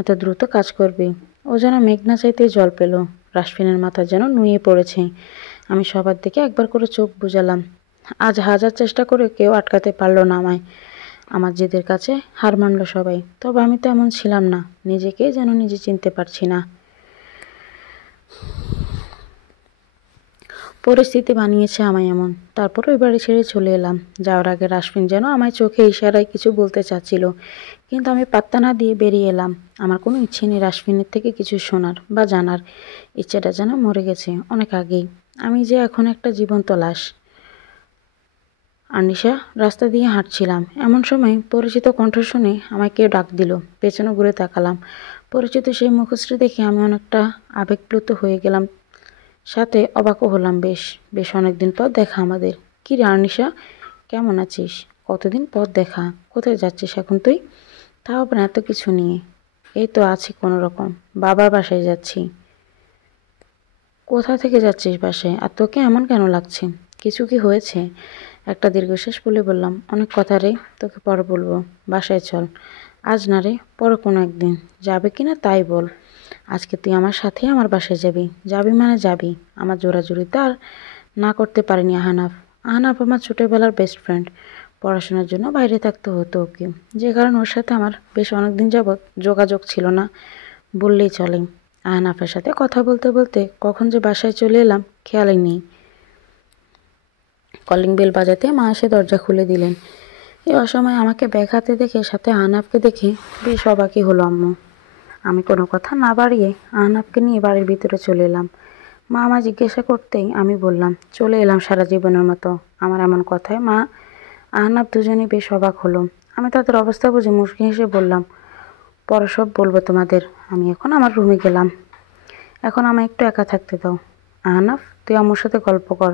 এত দ্রুত কাজ করবে। ও যেন মেঘনা চাইতেই জল পেল। রাশমিনের মাথা যেন নুয়ে পড়েছে। আমি সবার দিকে একবার করে চোখ বুজালাম। আজ হাজার চেষ্টা করে কেউ আটকাতে পারল না আমায়। আমার জেদের কাছে হার মানল সবাই। তবে আমি তো এমন ছিলাম না। নিজেকে যেন নিজে চিনতে পারছি না। পরিস্থিতি বানিয়েছে আমায় এমন। তারপর ওই বাড়ি ছেড়ে চলে এলাম। যাওয়ার আগে রাশমিন যেন আমায় চোখে ইশারায় কিছু বলতে চাচ্ছিল, কিন্তু আমি পাত্তা না দিয়ে বেরিয়ে এলাম। আমার কোনো ইচ্ছে নেই রাশমিনের থেকে কিছু শোনার বা জানার। ইচ্ছেটা যেন মরে গেছে অনেক আগেই। আমি যে এখন একটা জীবন্ত লাশ। আনিশা, রাস্তা দিয়ে হাঁটছিলাম, এমন সময় পরিচিত কণ্ঠ শুনে আমায় কেউ ডাক দিল। পেছনে ঘুরে তাকালাম। পরিচিত সেই মুখশ্রী দেখে আমি অনেকটা আবেগপ্লুত হয়ে গেলাম, সাথে অবাকও হলাম। বেশ বেশ অনেকদিন পর দেখা আমাদের। কী রে আনিশা, কেমন আছিস? কতদিন পর দেখা। কোথায় যাচ্ছিস এখন তুই? তাও আবার এত কিছু নিয়ে? এই তো আছি কোনো রকম, বাবার বাসায় যাচ্ছি। কোথা থেকে যাচ্ছিস বাসায়? আর তোকে এমন কেন লাগছে? কিছু কি হয়েছে? একটা দীর্ঘশ্বাস বলে বললাম, অনেক কথা রে, তোকে পরে বলবো। বাসায় চল। আজ না রে, পরে কোনো একদিন। যাবে কি না তাই বল। আজকে তুই আমার সাথে আমার বাসায় যাবি। যাবি মানে যাবি। আমার জোরাজুরিতে আর না করতে পারিনি আহনাফ। আহনাফ আমার ছোটোবেলার বেস্ট ফ্রেন্ড। পড়াশোনার জন্য বাইরে থাকতে হতো ওকে, যে কারণে ওর সাথে আমার বেশ অনেকদিন যাবৎ যোগাযোগ ছিল না বললেই চলে। আহনাফের সাথে কথা বলতে বলতে কখন যে বাসায় চলে এলাম খেয়ালই নেই। কলিং বেল বাজাতে মা এসে দরজা খুলে দিলেন। এই অসময়ে আমাকে ব্যাগ হাতে দেখে সাথে আহনাফকে দেখে বেশ অবাকই হলো আম্মু। আমি কোনো কথা না বাড়িয়ে আহনাফকে নিয়ে বাড়ির ভিতরে চলে এলাম। মা আমায় জিজ্ঞাসা করতেই আমি বললাম, চলে এলাম সারা জীবনের মতো। আমার এমন কথায় মা আহনাফ দুজনেই বেশ অবাক হলো। আমি তাদের অবস্থা বুঝে মুচকি হেসে বললাম, পরে সব বলবো তোমাদের। আমি এখন আমার রুমে গেলাম। এখন আমায় একটু একা থাকতে দাও। আহনাফ, তুই আমার সাথে গল্প কর।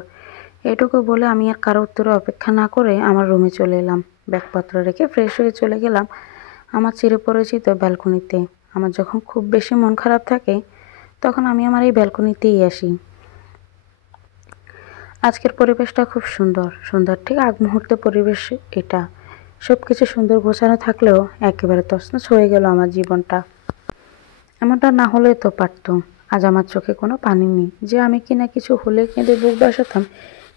এটুকু বলে আমি আর কারো উত্তরে অপেক্ষা না করে আমার রুমে চলে এলাম। ব্যাগপত্র রেখে ফ্রেশ হয়ে চলে গেলাম আমার চিরপরিচিত ব্যালকনিতে। আমার যখন খুব বেশি মন খারাপ থাকে তখন আমি আমার এই ব্যালকনিতেই আসি। আজকের পরিবেশটা খুব সুন্দর। সন্ধ্যার ঠিক আগ মুহূর্তে পরিবেশ এটা। সব কিছু সুন্দর গোছানো থাকলেও একেবারে তছনছ হয়ে গেল আমার জীবনটা। এমনটা না হলে তো পারতো। আজ আমার চোখে কোনো পানি নেই। যে আমি কিনা কিছু হলে কেঁদে বুক বাসাতাম,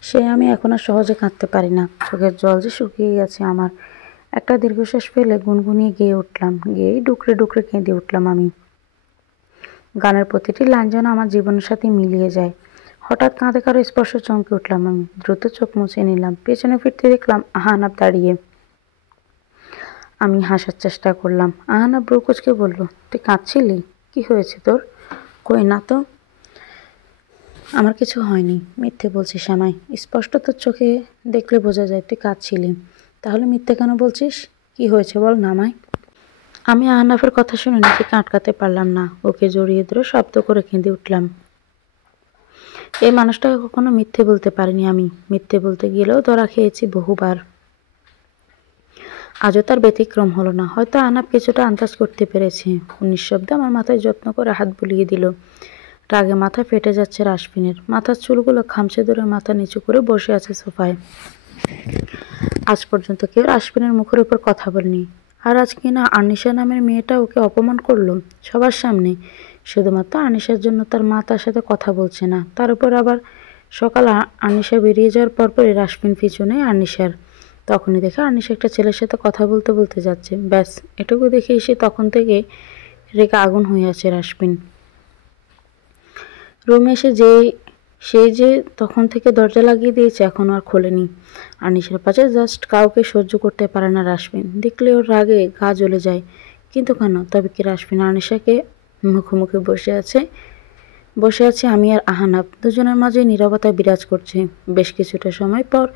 সে আমি এখন আর সহজে কাঁদতে পারি না। চোখের জল যে শুকিয়ে গেছে আমার। একটা দীর্ঘশ্বাস ফেলে গুনগুনিয়ে গেয়ে উঠলাম। গেয়েই ডুকরে ডুকরে কেঁদে উঠলাম আমি। গানের প্রতিটি লাইন যেন আমার জীবনের সাথে মিলিয়ে যায়। হঠাৎ কাঁধে কারো স্পর্শ চমকে উঠলাম আমি। দ্রুত চোখ মুছে নিলাম। পেছনে ফিরতে দেখলাম আহানাব দাঁড়িয়ে। আমি হাসার চেষ্টা করলাম। আহানাব ভ্রু কুঁচকে বলল, তুই কাঁদছিলি? কি হয়েছে তোর? কই না তো। আমার কিছু হয়নি। মিথ্যে বলছিস আমায়। স্পষ্ট তোর চোখে দেখলে বোঝা যায় তুই কাঁদছিলি। তাহলে মিথ্যে কেন বলছিস? কি হয়েছে বল না আমায়। আমি আহনাফের কথা শুনে নিজেকে আটকাতে পারলাম না। ওকে জড়িয়ে ধরে শব্দ করে কেঁদে উঠলাম। এই মানুষটাকে কখনো মিথ্যে বলতে পারিনি আমি। মিথ্যে বলতে গেলেও ধরা খেয়েছি বহুবার। আজও তার ব্যতিক্রম হলো না। হয়তো আহনাফ কিছুটা আন্দাজ করতে পেরেছে। নিঃশব্দে আমার মাথায় যত্ন করে হাত বুলিয়ে দিল। রাগে মাথা ফেটে যাচ্ছে রাশমিনের। মাথার চুলগুলো খামচে ধরে মাথা নিচু করে বসে আছে সোফায়। আজ পর্যন্ত কেউ রাশমিনের মুখের উপর কথা বলেনি। আর আজ কিনা আনিশা নামের মেয়েটা ওকে অপমান করলো সবার সামনে। শুধুমাত্র আনিশার জন্য তার মা তার সাথে কথা বলছে না। তার উপর আবার সকাল আনিশা বেরিয়ে যাওয়ার পরপরই রাশমিন পিছু নেয় আনিশার। তখনই দেখে আনিশা একটা ছেলের সাথে কথা বলতে বলতে যাচ্ছে। ব্যাস, এটুকু দেখে সে তখন থেকে রেগে আগুন হয়ে আছে রাশমিন। রুমে এসে সেই যে তখন থেকে দরজা লাগিয়ে দিয়েছে এখনও আর খোলেনি। আনিশার পাশে জাস্ট কাউকে সহ্য করতে পারে না রাশমিন। দেখলে ওর রাগে গা জ্বলে যায়। কিন্তু কেন? তবে কি রাশমিন আনিশাকে মুখোমুখি বসে আছে আমি আর আহানাব। দুজনের মাঝে নীরবতা বিরাজ করছে। বেশ কিছুটা সময় পর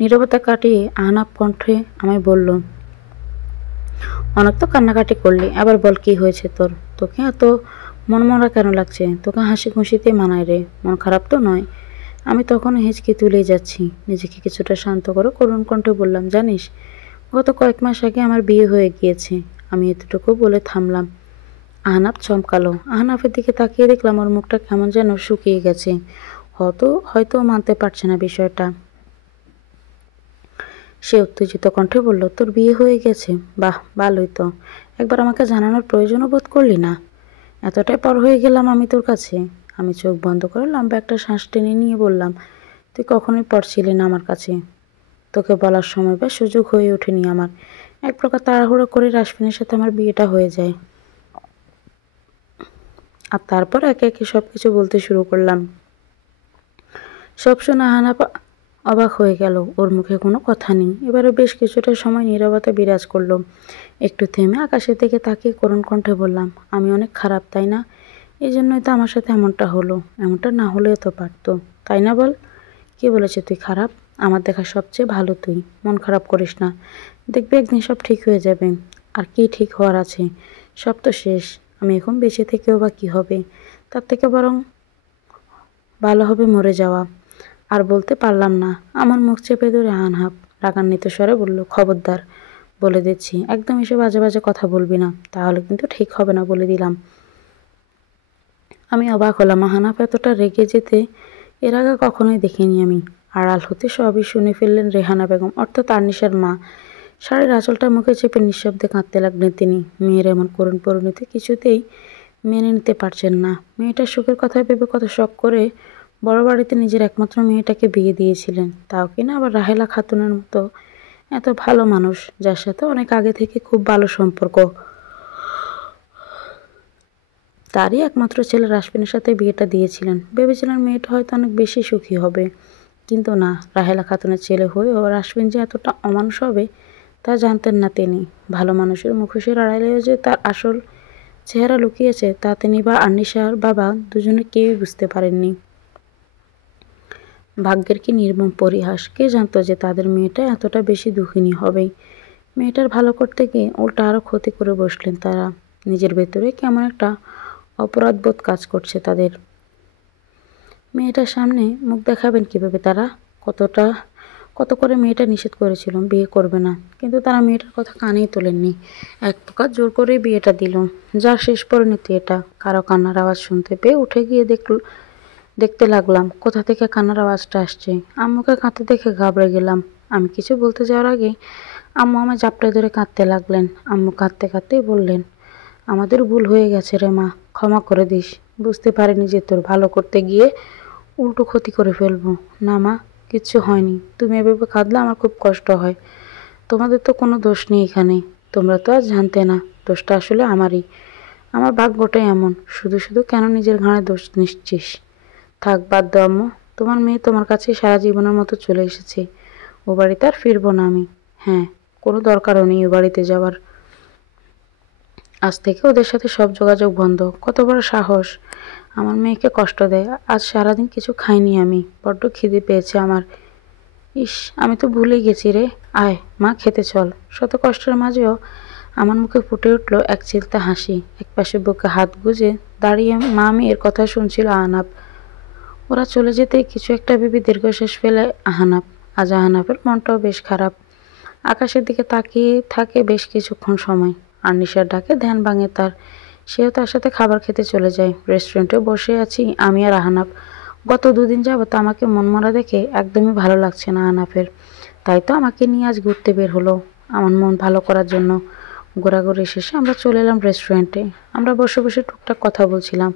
নীরবতা কাটিয়ে আহানাব কণ্ঠে আমায় বলল, অনেক তো কান্নাকাটি করলি, আবার বল কি হয়েছে তোর? তোকে এত মনমরা কেন লাগছে? তোকে হাসি খুশিতে মানায় রে, মন খারাপ তো নয়। আমি তখনও হেঁচকি তুলেই যাচ্ছি। নিজেকে কিছুটা শান্ত করে করুণ কণ্ঠে বললাম, জানিস, গত কয়েক মাস আগে আমার বিয়ে হয়ে গিয়েছে। আমি এতটুকু বলে থামলাম। আহনাফ চমকালো। আহনাফের দিকে তাকিয়ে দেখলাম ওর মুখটা কেমন যেন শুকিয়ে গেছে। হয়তো মানতে পারছে না বিষয়টা। সে উত্তেজিত কণ্ঠে বলল, তোর বিয়ে হয়ে গেছে? বাহ, ভালোই তো। একবার আমাকে জানানোর প্রয়োজনও বোধ করলি না। এতটাই পর হয়ে গেলাম আমি তোর কাছে। আমি চোখ বন্ধ করে লম্বা একটা শ্বাস টেনে নিয়ে বললাম, তুই কখনোই পর ছিলি না আমার কাছে। তোকে বলার সময় বা সুযোগ হয়ে ওঠেনি আমার। এক প্রকার তাড়াহুড়ো করে রাশমিনের সাথে আমার বিয়েটা হয়ে যায়। আর তারপর একে একে সব কিছু বলতে শুরু করলাম। সব শুনে আহনাফ অবাক হয়ে গেল। ওর মুখে কোনো কথা নেই। এবারে বেশ কিছুটা সময় নীরবতা বিরাজ করলো। একটু থেমে আকাশের দিকে তাকিয়ে করুণ কণ্ঠে বললাম, আমি অনেক খারাপ, তাই না? এই জন্যই তো আমার সাথে এমনটা হলো। এমনটা না হলেও তো পারতো, তাই না বল? কে বলেছে তুই খারাপ? আমার দেখা সবচেয়ে ভালো তুই। মন খারাপ করিস না। দেখবি একদিন সব ঠিক হয়ে যাবে। আর কি ঠিক হওয়ার আছে? সব তো শেষ। আমি এখন বেঁচে থেকেও বা কী হবে? তার থেকে বরং ভালো হবে মরে যাওয়া। আর বলতে পারলাম না। আমার মুখ চেপে ধরে আহনাফ রাগান্বিত স্বরে বলল, খবরদার, বলে দিচ্ছি, একদম এসে বাজে বাজে কথা বলবি না, তাহলে কিন্তু ঠিক হবে না বলে দিলাম। আমি অবাক হলাম। আহনাফ এতটা রেগে যেতে এর আগে কখনোই দেখিনি আমি। আড়াল হতে সবই শুনে ফেললেন রেহানা বেগম, অর্থাৎ আনিশার মা। শাড়ির আঁচলটা মুখে চেপে নিঃশব্দে কাঁদতে লাগলেন তিনি। মেয়ের এমন করুণ পরিণতি কিছুতেই মেনে নিতে পারছেন না। মেয়েটার সুখের কথা ভেবে কত শখ করে বড় বাড়িতে নিজের একমাত্র মেয়েটাকে বিয়ে দিয়েছিলেন। তাও কিনা আবার রাহেলা খাতুনের মতো এত ভালো মানুষ, যার সাথে অনেক আগে থেকে খুব ভালো সম্পর্ক। তারই একমাত্র ছেলে রাশমিনের সাথে বিয়েটা দিয়েছিলেন। ভেবেছিলেন মেয়েটা হয়তো অনেক বেশি সুখী হবে। কিন্তু না, রাহেলা খাতুনের ছেলে হয়েও রাশমিন যে এতটা অমানুষ হবে তা জানতেন না তিনি। ভালো মানুষের মুখোশের আড়ালেও যে তার আসল চেহারা লুকিয়েছে তা তিনি বা আনিশার বাবা দুজনে কেউই বুঝতে পারেননি। ভাগ্যের কি নির্মম পরিহাস! কে জানতো যে তাদের মেয়েটা এতটা বেশি দুঃখিনী হবে? মেয়েটার ভালো করতে গিয়ে উল্টা আরও ক্ষতি করে বসলেন তারা। নিজের ভেতরে কেমন একটা অপরাধবোধ কাজ করছে তাদের। মেয়েটার সামনে মুখ দেখাবেন কিভাবে তারা? কত করে মেয়েটা নিষেধ করেছিল বিয়ে করবে না, কিন্তু তারা মেয়েটার কথা কানেই তোলেননি। এক প্রকার জোর করেই বিয়েটা দিল। যার শেষ পরিণতি এটা। কারো কান্নার আওয়াজ শুনতে পেয়ে উঠে গিয়ে দেখতে লাগলাম কোথা থেকে কান্নার আওয়াজটা আসছে। আম্মুকে কাঁদতে দেখে ঘাবড়ে গেলাম। আমি কিছু বলতে যাওয়ার আগে আম্মু আমার জাপটায় ধরে কাঁদতে লাগলেন। আম্মু কাঁদতে কাঁদতেই বললেন, আমাদের ভুল হয়ে গেছে রে মা, ক্ষমা করে দিস। বুঝতে পারিনি যে তোর ভালো করতে গিয়ে উল্টো ক্ষতি করে ফেলবো। না মা, কিচ্ছু হয়নি। তুমি এভাবে কাঁদলে আমার খুব কষ্ট হয়। তোমাদের তো কোনো দোষ নেই এখানে। তোমরা তো আর জানতে না। দোষটা আসলে আমারই। আমার ভাগ্যটাই এমন। শুধু শুধু কেন নিজের ঘাড়ে দোষ নিচ্ছিস? থাক, বাদ দাও আম্মু। তোমার মেয়ে তোমার কাছে সারা জীবনের মতো চলে এসেছে। ও বাড়িতে আর ফিরবো না আমি। হ্যাঁ, কোনো দরকারও নেই ও বাড়িতে যাওয়ার। আজ থেকে ওদের সাথে সব যোগাযোগ বন্ধ। কত বড় সাহস! আমার মেয়েকে কষ্ট দেয়। আজ সারাদিন কিছু খাইনি আমি। বড্ড খিদে পেয়েছে আমার। ইস, আমি তো ভুলেই গেছি রে। আয় মা, খেতে চল। শত কষ্টের মাঝেও আমার মুখে ফুটে উঠল এক চিলতে হাসি। একপাশে বুকে হাত গুজে দাঁড়িয়ে মা মেয়ের কথা শুনছিল আহনাব। ওরা চলে যেতেই কিছু একটা ভেবে দীর্ঘশ্বাস ফেলে আহনাব। আজ আহনাবের মনটাও বেশ খারাপ। আকাশের দিকে তাকিয়ে থাকে বেশ কিছুক্ষণ সময়। আর্নিশার ডাকে ধ্যান ভাঙে তার। সেও তার সাথে খাবার খেতে চলে যায়। রেস্টুরেন্টে বসে আছি আমি আর আহনাব। গত দুদিন যাবত আমাকে মনমরা দেখে একদমই ভালো লাগছে না আহনাফের। তাই তো আমাকে নিয়ে আজ ঘুরতে বের হলো, আমার মন ভালো করার জন্য। ঘোরাঘুরি শেষে আমরা চলে এলাম রেস্টুরেন্টে। আমরা বসে বসে টুকটাক কথা বলছিলাম,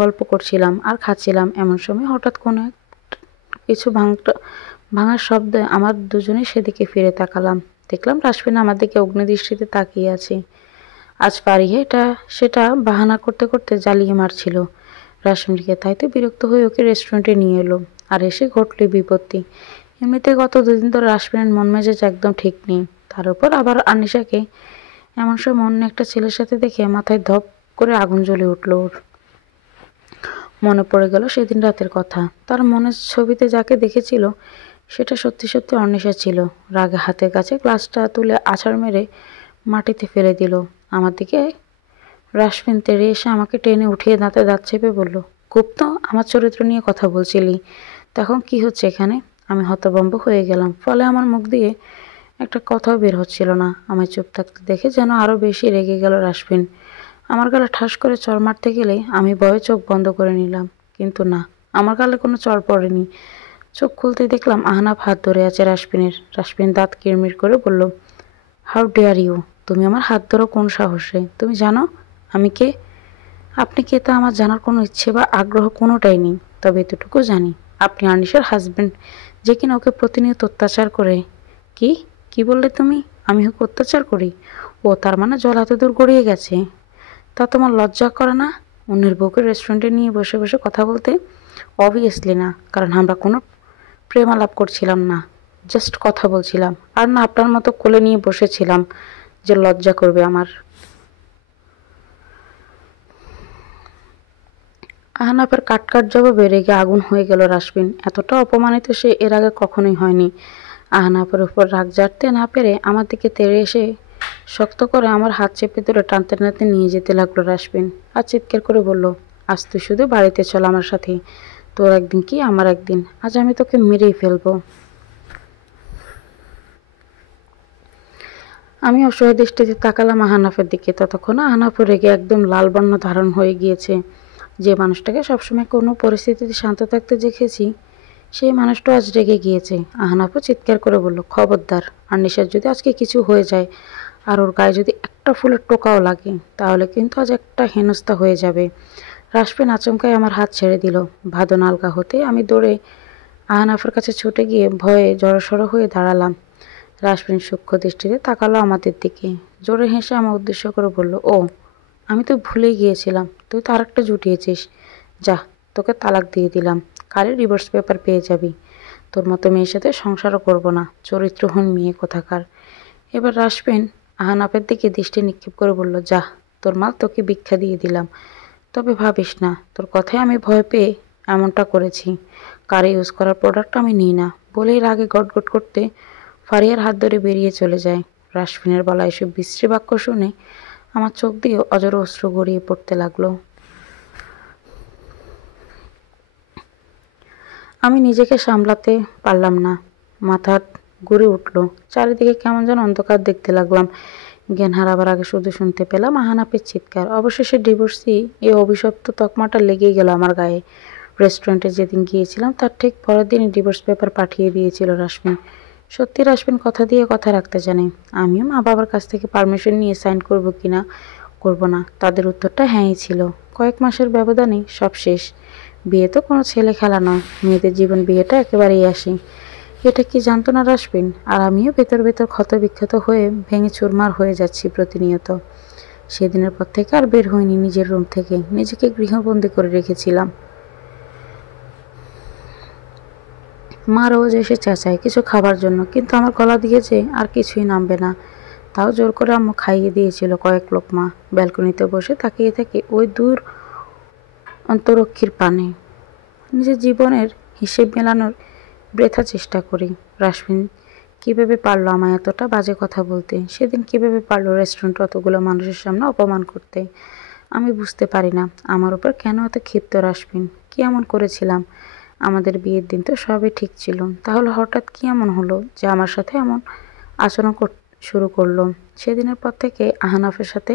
গল্প করছিলাম আর খাচ্ছিলাম। এমন সময় হঠাৎ কোনো কিছু ভাঙার শব্দে আমার দুজনেই সেদিকে ফিরে তাকালাম। দেখলাম রাসবিন আমার দিকে অগ্নিদৃষ্টিতে তাকিয়ে আছে। আজ পারিয়ে এটা সেটা বাহানা করতে করতে জ্বালিয়ে মারছিল রাসমিনকে। তাই তো বিরক্ত হয়ে ওকে রেস্টুরেন্টে নিয়ে এলো। আর এসে ঘটল বিপত্তি। এমনিতে গত দুদিন ধরে রাসমিনের মন মেজাজ একদম ঠিক নেই। তার উপর আবার আনিশাকে এমন সময় অন্য একটা ছেলের সাথে দেখে মাথায় ধপ করে আগুন জ্বলে উঠল ওর। মনে পড়ে গেল সেদিন রাতের কথা। তার মনের ছবিতে যাকে দেখেছিল সেটা সত্যি সত্যি অর্নিশা ছিল। রাগে হাতের কাছে গ্লাসটা তুলে আছাড় মেরে মাটিতে ফেলে দিল। আমার দিকে রাসমিন তেড়ে এসে আমাকে টেনে উঠিয়ে দাঁতে দাঁত চেপে বলল, খুব তো আমার চরিত্র নিয়ে কথা বলছিলি, তখন কি হচ্ছে এখানে? আমি হতভম্ব হয়ে গেলাম। ফলে আমার মুখ দিয়ে একটা কথাও বের হচ্ছিল না। আমায় চুপ থাকতে দেখে যেন আরও বেশি রেগে গেল রাসমিন। আমার গালে ঠাস করে চড় মারতে গেলে আমি ভয়ে চোখ বন্ধ করে নিলাম। কিন্তু না, আমার গালে কোনো চড় পড়েনি। চোখ খুলতে দেখলাম আহনাব হাত ধরে আছে রাসমিনের। রাসমিন দাঁত কিরমির করে বলল, হাউ ডেয়ার ইউ! তুমি আমার হাত ধরো কোন সাহসে? তুমি জানো আমি কে? আপনি কে তা আমার জানার কোনো ইচ্ছে বা আগ্রহ কোনোটাই নেই। তবে এতটুকু জানি, আপনি আনিশার হাজব্যান্ড, যে কিনা ওকে প্রতিনিয়ত অত্যাচার করে। কি কি বললে তুমি? আমি ওকে অত্যাচার করি? ও, তার মানে জল এত দূর গড়িয়ে গেছে? তা তোমার লজ্জা করে না অন্যের বউকে রেস্টুরেন্টে নিয়ে বসে বসে কথা বলতে? অবভিয়াসলি না, কারণ আমরা কোনো প্রেম আলাপ করছিলাম না, জাস্ট কথা বলছিলাম। আর না আপনার মতো কোলে নিয়ে বসেছিলাম যে লজ্জা করবে আমার। আহনাফের কাট জবাবে রেগে আগুন হয়ে গেল রাসবিন। এতটা অপমানিত সে এর আগে কখনোই হয়নি। আহনাফের উপর রাগ জারতে না পেরে আমার দিকে তেড়ে এসে শক্ত করে আমার হাত চেপে ধরে টানতে টানতে নিয়ে যেতে লাগলো রাসবিন। আর চিৎকার করে বলল, আজ তুই শুধু বাড়িতে চল আমার সাথে। তোর একদিন কি আমার একদিন। আজ আমি তোকে মেরেই ফেলবো। আমি অসহায় দৃষ্টিতে তাকালাম আহনাফের দিকে। ততক্ষণ আহনাফও রেগে একদম লাল বর্ণ ধারণ হয়ে গিয়েছে। যে মানুষটাকে সবসময় কোনো পরিস্থিতিতে শান্ত থাকতে দেখেছি, সেই মানুষটা আজ রেগে গিয়েছে। আহনাফও চিৎকার করে বলল, খবরদার! আর্নিশার যদি আজকে কিছু হয়ে যায় আর ওর গায়ে যদি একটা ফুলের টোকাও লাগে, তাহলে কিন্তু আজ একটা হেনস্থা হয়ে যাবে। রাসবিন আচমকায় আমার হাত ছেড়ে দিল। ভাদন আলগা হতে আমি দৌড়ে আহনাফের কাছে ছুটে গিয়ে ভয়ে জড়সড় হয়ে দাঁড়ালাম। রাসবিন সূক্ষ্ম দৃষ্টিতে তাকালো আমাদের দিকে। জোরে হেসে আমার উদ্দেশ্য করে বলল, ও, আমি তো ভুলেই গিয়েছিলাম, তুই তো আরেকটা জুটিয়েছিস। যা, তোকে তালাক দিয়ে দিলাম। কালই ডিভোর্স পেপার পেয়ে যাবি। তোর মতো মেয়ের সাথে সংসারও করব না, চরিত্রহীন মেয়ে কোথাকার। এবার রাসবিন আহনাফের দিকে দৃষ্টি নিক্ষেপ করে বলল, যা, তোর মাল তোকে ভিক্ষা দিয়ে দিলাম। তবে ভাবিস না তোর কথায় আমি ভয় পেয়ে এমনটা করেছি। কারে ইউজ করার প্রোডাক্ট আমি নিই না। বলেই রাগে গটগট করতে ফারিয়ার হাত ধরে বেরিয়ে চলে যায়। রাশফিনের বলা এসব বিশ্রী বাক্য শুনে আমার চোখ দিয়ে অজর অশ্রু গড়িয়ে পড়তে লাগলো। আমি নিজেকে সামলাতে পারলাম না, মাথা ঘুরে উঠল। চারিদিকে কেমন যেন অন্ধকার দেখতে লাগলাম। জ্ঞান হারাবার আগে শুধু শুনতে পেলাম আহানাফের চিৎকার। অবশেষে ডিভোর্সি এই অভিশপ্ত তকমাটা লেগেই গেল আমার গায়ে। রেস্টুরেন্টে যেদিন গিয়েছিলাম তার ঠিক পরের দিনই ডিভোর্স পেপার পাঠিয়ে দিয়েছিল রাশমিন। সত্যি রাশমিন কথা দিয়ে কথা রাখতে জানে। আমিও মা বাবার কাছ থেকে পারমিশন নিয়ে সাইন করব কি না করব না, তাদের উত্তরটা হ্যাঁই ছিল। কয়েক মাসের ব্যবধানেই সব শেষ। বিয়ে তো কোনো ছেলে খেলা নয়, মেয়েদের জীবন বিয়েটা একেবারেই আসে। এটা কি জানতো না রাশমিন? আর আমিও ভেতর ভেতর ক্ষতবিক্ষত হয়ে ভেঙে চুরমার হয়ে যাচ্ছি প্রতিনিয়ত। সেদিনের পর থেকে আর বের হইনি নিজের রুম থেকে, নিজেকে গৃহবন্দী করে রেখেছিলাম। মা রোজ এসে চেঁচায় কিছু খাবার জন্য, কিন্তু আমার গলা দিয়ে যে আর কিছুই নামবে না। তাও জোর করে আম্মু খাইয়ে দিয়েছিল কয়েক লোকমা। ব্যালকনিতে বসে তাকিয়ে থাকি ওই দূর অন্তরক্ষীর পানে। নিজের জীবনের হিসেব মেলানোর বৃথা চেষ্টা করি। রাশমিন কীভাবে পারলো আমায় এতটা বাজে কথা বলতে? সেদিন কীভাবে পারলো রেস্টুরেন্টে অতগুলো মানুষের সামনে অপমান করতে? আমি বুঝতে পারি না আমার উপর কেন এত ক্ষিপ্ত রাশমিন। কী এমন করেছিলাম? আমাদের বিয়ের দিন তো সবই ঠিক ছিল, তাহলে হঠাৎ কী এমন হলো যে আমার সাথে এমন আচরণ শুরু করলো? সেদিনের পর থেকে আহনাফের সাথে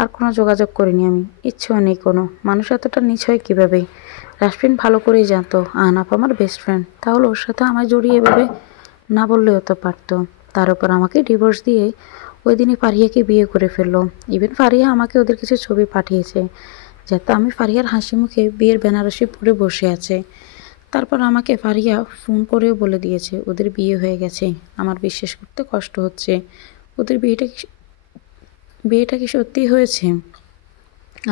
আর কোনো যোগাযোগ করিনি আমি, ইচ্ছেও নেই কোনো। মানুষ এতটা নীচ হয় কীভাবে? রাশমিন ভালো করেই জানতো আহনাফ আমার বেস্ট ফ্রেন্ড, তাহলে ওর সাথে আমায় জড়িয়ে এভাবে না বললেও তো পারতো। তার উপর আমাকে ডিভোর্স দিয়ে ওই দিনই ফারিয়াকে বিয়ে করে ফেললো। ইভেন ফারিয়া আমাকে ওদের কিছু ছবি পাঠিয়েছে, যাতে আমি ফারিয়ার হাসি মুখে বিয়ের বেনারসি পরে বসে আছে। তারপর আমাকে ফারিয়া ফোন করেও বলে দিয়েছে ওদের বিয়ে হয়ে গেছে। আমার বিশ্বাস করতে কষ্ট হচ্ছে। ওদের বিয়েটা কি সত্যিই হয়েছে?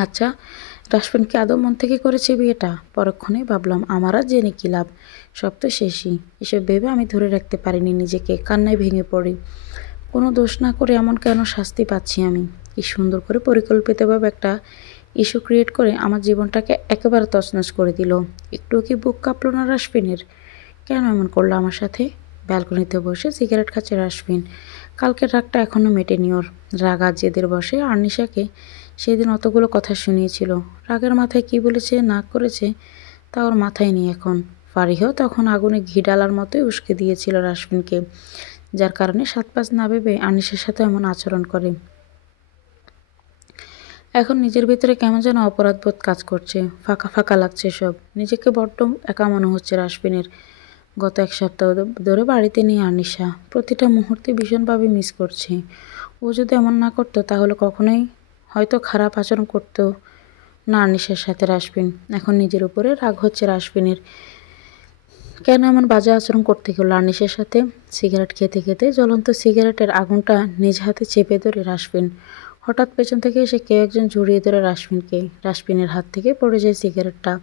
আচ্ছা, রাশমিন কি আদৌ মন থেকে করেছে বিয়েটা? পরক্ষণে ভাবলাম আমার আর জেনে কী লাভ, সব তো শেষই। এসব ভেবে আমি ধরে রাখতে পারিনি নিজেকে, কান্নায় ভেঙে পড়ি। কোনো দোষ না করে এমন কেন শাস্তি পাচ্ছি আমি? কি সুন্দর করে পরিকল্পিতভাবে একটা ইস্যু ক্রিয়েট করে আমার জীবনটাকে একেবারে তছনছ করে দিল। একটুও কি বুক কাঁপলো না রাশমিনের? কেন এমন করলো আমার সাথে? ব্যালকনিতে বসে সিগারেট খাচ্ছে রাশমিন। কালকের রাগটা এখনও মেটেনি ওর। রাগ আর জেদের বসে আর্নিশাকে সেদিন অতগুলো কথা শুনিয়েছিল। রাগের মাথায় কি বলেছে না করেছে তা ওর মাথায় নেই এখন। ফারিহাও তখন আগুনে ঘি ডালার মতোই উস্কে দিয়েছিল রাশমিনকে, যার কারণে সাত পাঁচ না ভেবে আর্নিশের সাথে এমন আচরণ করে। এখন নিজের ভিতরে কেমন যেন অপরাধবোধ কাজ করছে, ফাঁকা ফাঁকা লাগছে সব। নিজেকে বড্ড একা মনে হচ্ছে রাশমিনের। গত এক সপ্তাহ ধরে বাড়িতে নেই আর্নিশা। প্রতিটা মুহূর্তে ভীষণভাবে মিস করছে। ও যদি এমন না করতো তাহলে কখনোই হয়তো খারাপ আচরণ করতো না আর্নিশার সাথে রাশমিন। এখন নিজের উপরে রাগ হচ্ছে রাশমিনের। কেন এমন বাজে আচরণ করতে গেল আর্নিশার সাথে? সিগারেট খেতে খেতে জ্বলন্ত সিগারেটের আগুনটা নিজ হাতে চেপে ধরে রাশমিন। হঠাৎ পেছন থেকে এসে কেউ একজন জড়িয়ে ধরে রাশমিনকে। রাশমিনের হাত থেকে পড়ে যায় সিগারেটটা।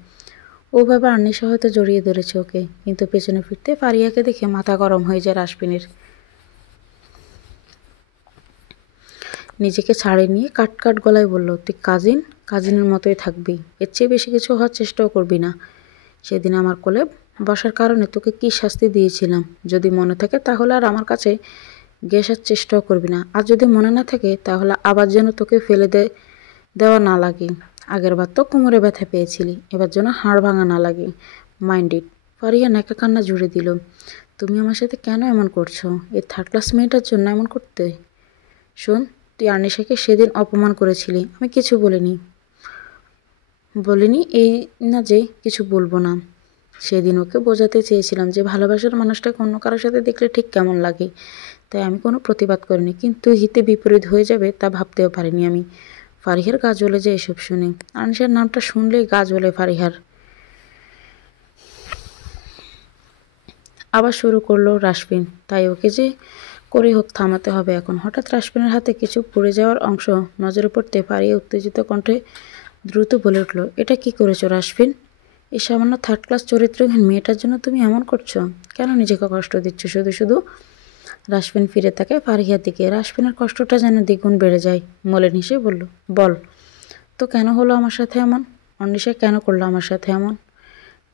ওভাবে আর্নিশা হয়তো জড়িয়ে ধরেছে ওকে, কিন্তু পেছনে ফিরতে ফারিয়াকে দেখে মাথা গরম হয়ে যায় রাশমিনের। নিজেকে ছাড়ে নিয়ে কাট কাট গলায় বলল, তুই কাজিনের মতোই থাকবি, এর চেয়ে বেশি কিছু হওয়ার চেষ্টাও করবি না। সেদিন আমার কোলে বসার কারণে তোকে কী শাস্তি দিয়েছিলাম, যদি মনে থাকে তাহলে আর আমার কাছে ঘেঁষার চেষ্টাও করবি না। আর যদি মনে না থাকে তাহলে আবার যেন তোকে ফেলে দেওয়া না লাগে। আগেরবার তো কোমরে ব্যথা পেয়েছিলি, এবার যেন হাড় ভাঙা না লাগে। Mind it. ফারিয়া নাকা কান্না জুড়ে দিল। তুমি আমার সাথে কেন এমন করছো? এই থার্ড ক্লাস মেয়েটার জন্য এমন করতে? শোন, তুই আর্নিশাকে সেদিন অপমান করেছিলি, আমি কিছু বলিনি এই না যে কিছু বলবো না। সেদিন ওকে বোঝাতে চেয়েছিলাম যে ভালোবাসার মানুষটাকে অন্য কারোর সাথে দেখলে ঠিক কেমন লাগে, তাই আমি কোনো প্রতিবাদ করিনি। কিন্তু হিতে বিপরীত হয়ে যাবে তা ভাবতেও পারিনি আমি। ফারিহার গা জ্বলে যায় এসব শুনে। আনিশার নামটা শুনলেই গা জ্বলে ফারিহার। আবার শুরু করলো রাশমিন, তাই ওকে যে করে হোক থামাতে হবে এখন। হঠাৎ রাশমিনের হাতে কিছু পড়ে যাওয়ার অংশ নজরে পড়তে ফারিয়া উত্তেজিত কণ্ঠে দ্রুত বলে উঠল, এটা কি করেছো রাশমিন? এই সামান্য থার্ড ক্লাস চরিত্রহীন মেয়েটার জন্য তুমি এমন করছো? কেন নিজেকে কষ্ট দিচ্ছ শুধু শুধু? রাশমিন ফিরে তাকায় ফারিহার দিকে। রাশমিনের কষ্টটা যেন দ্বিগুণ বেড়ে যায়। মলিন হেসে বলল, বল তো কেন হলো আমার সাথে এমন? অনিশা কেন করলো আমার সাথে এমন?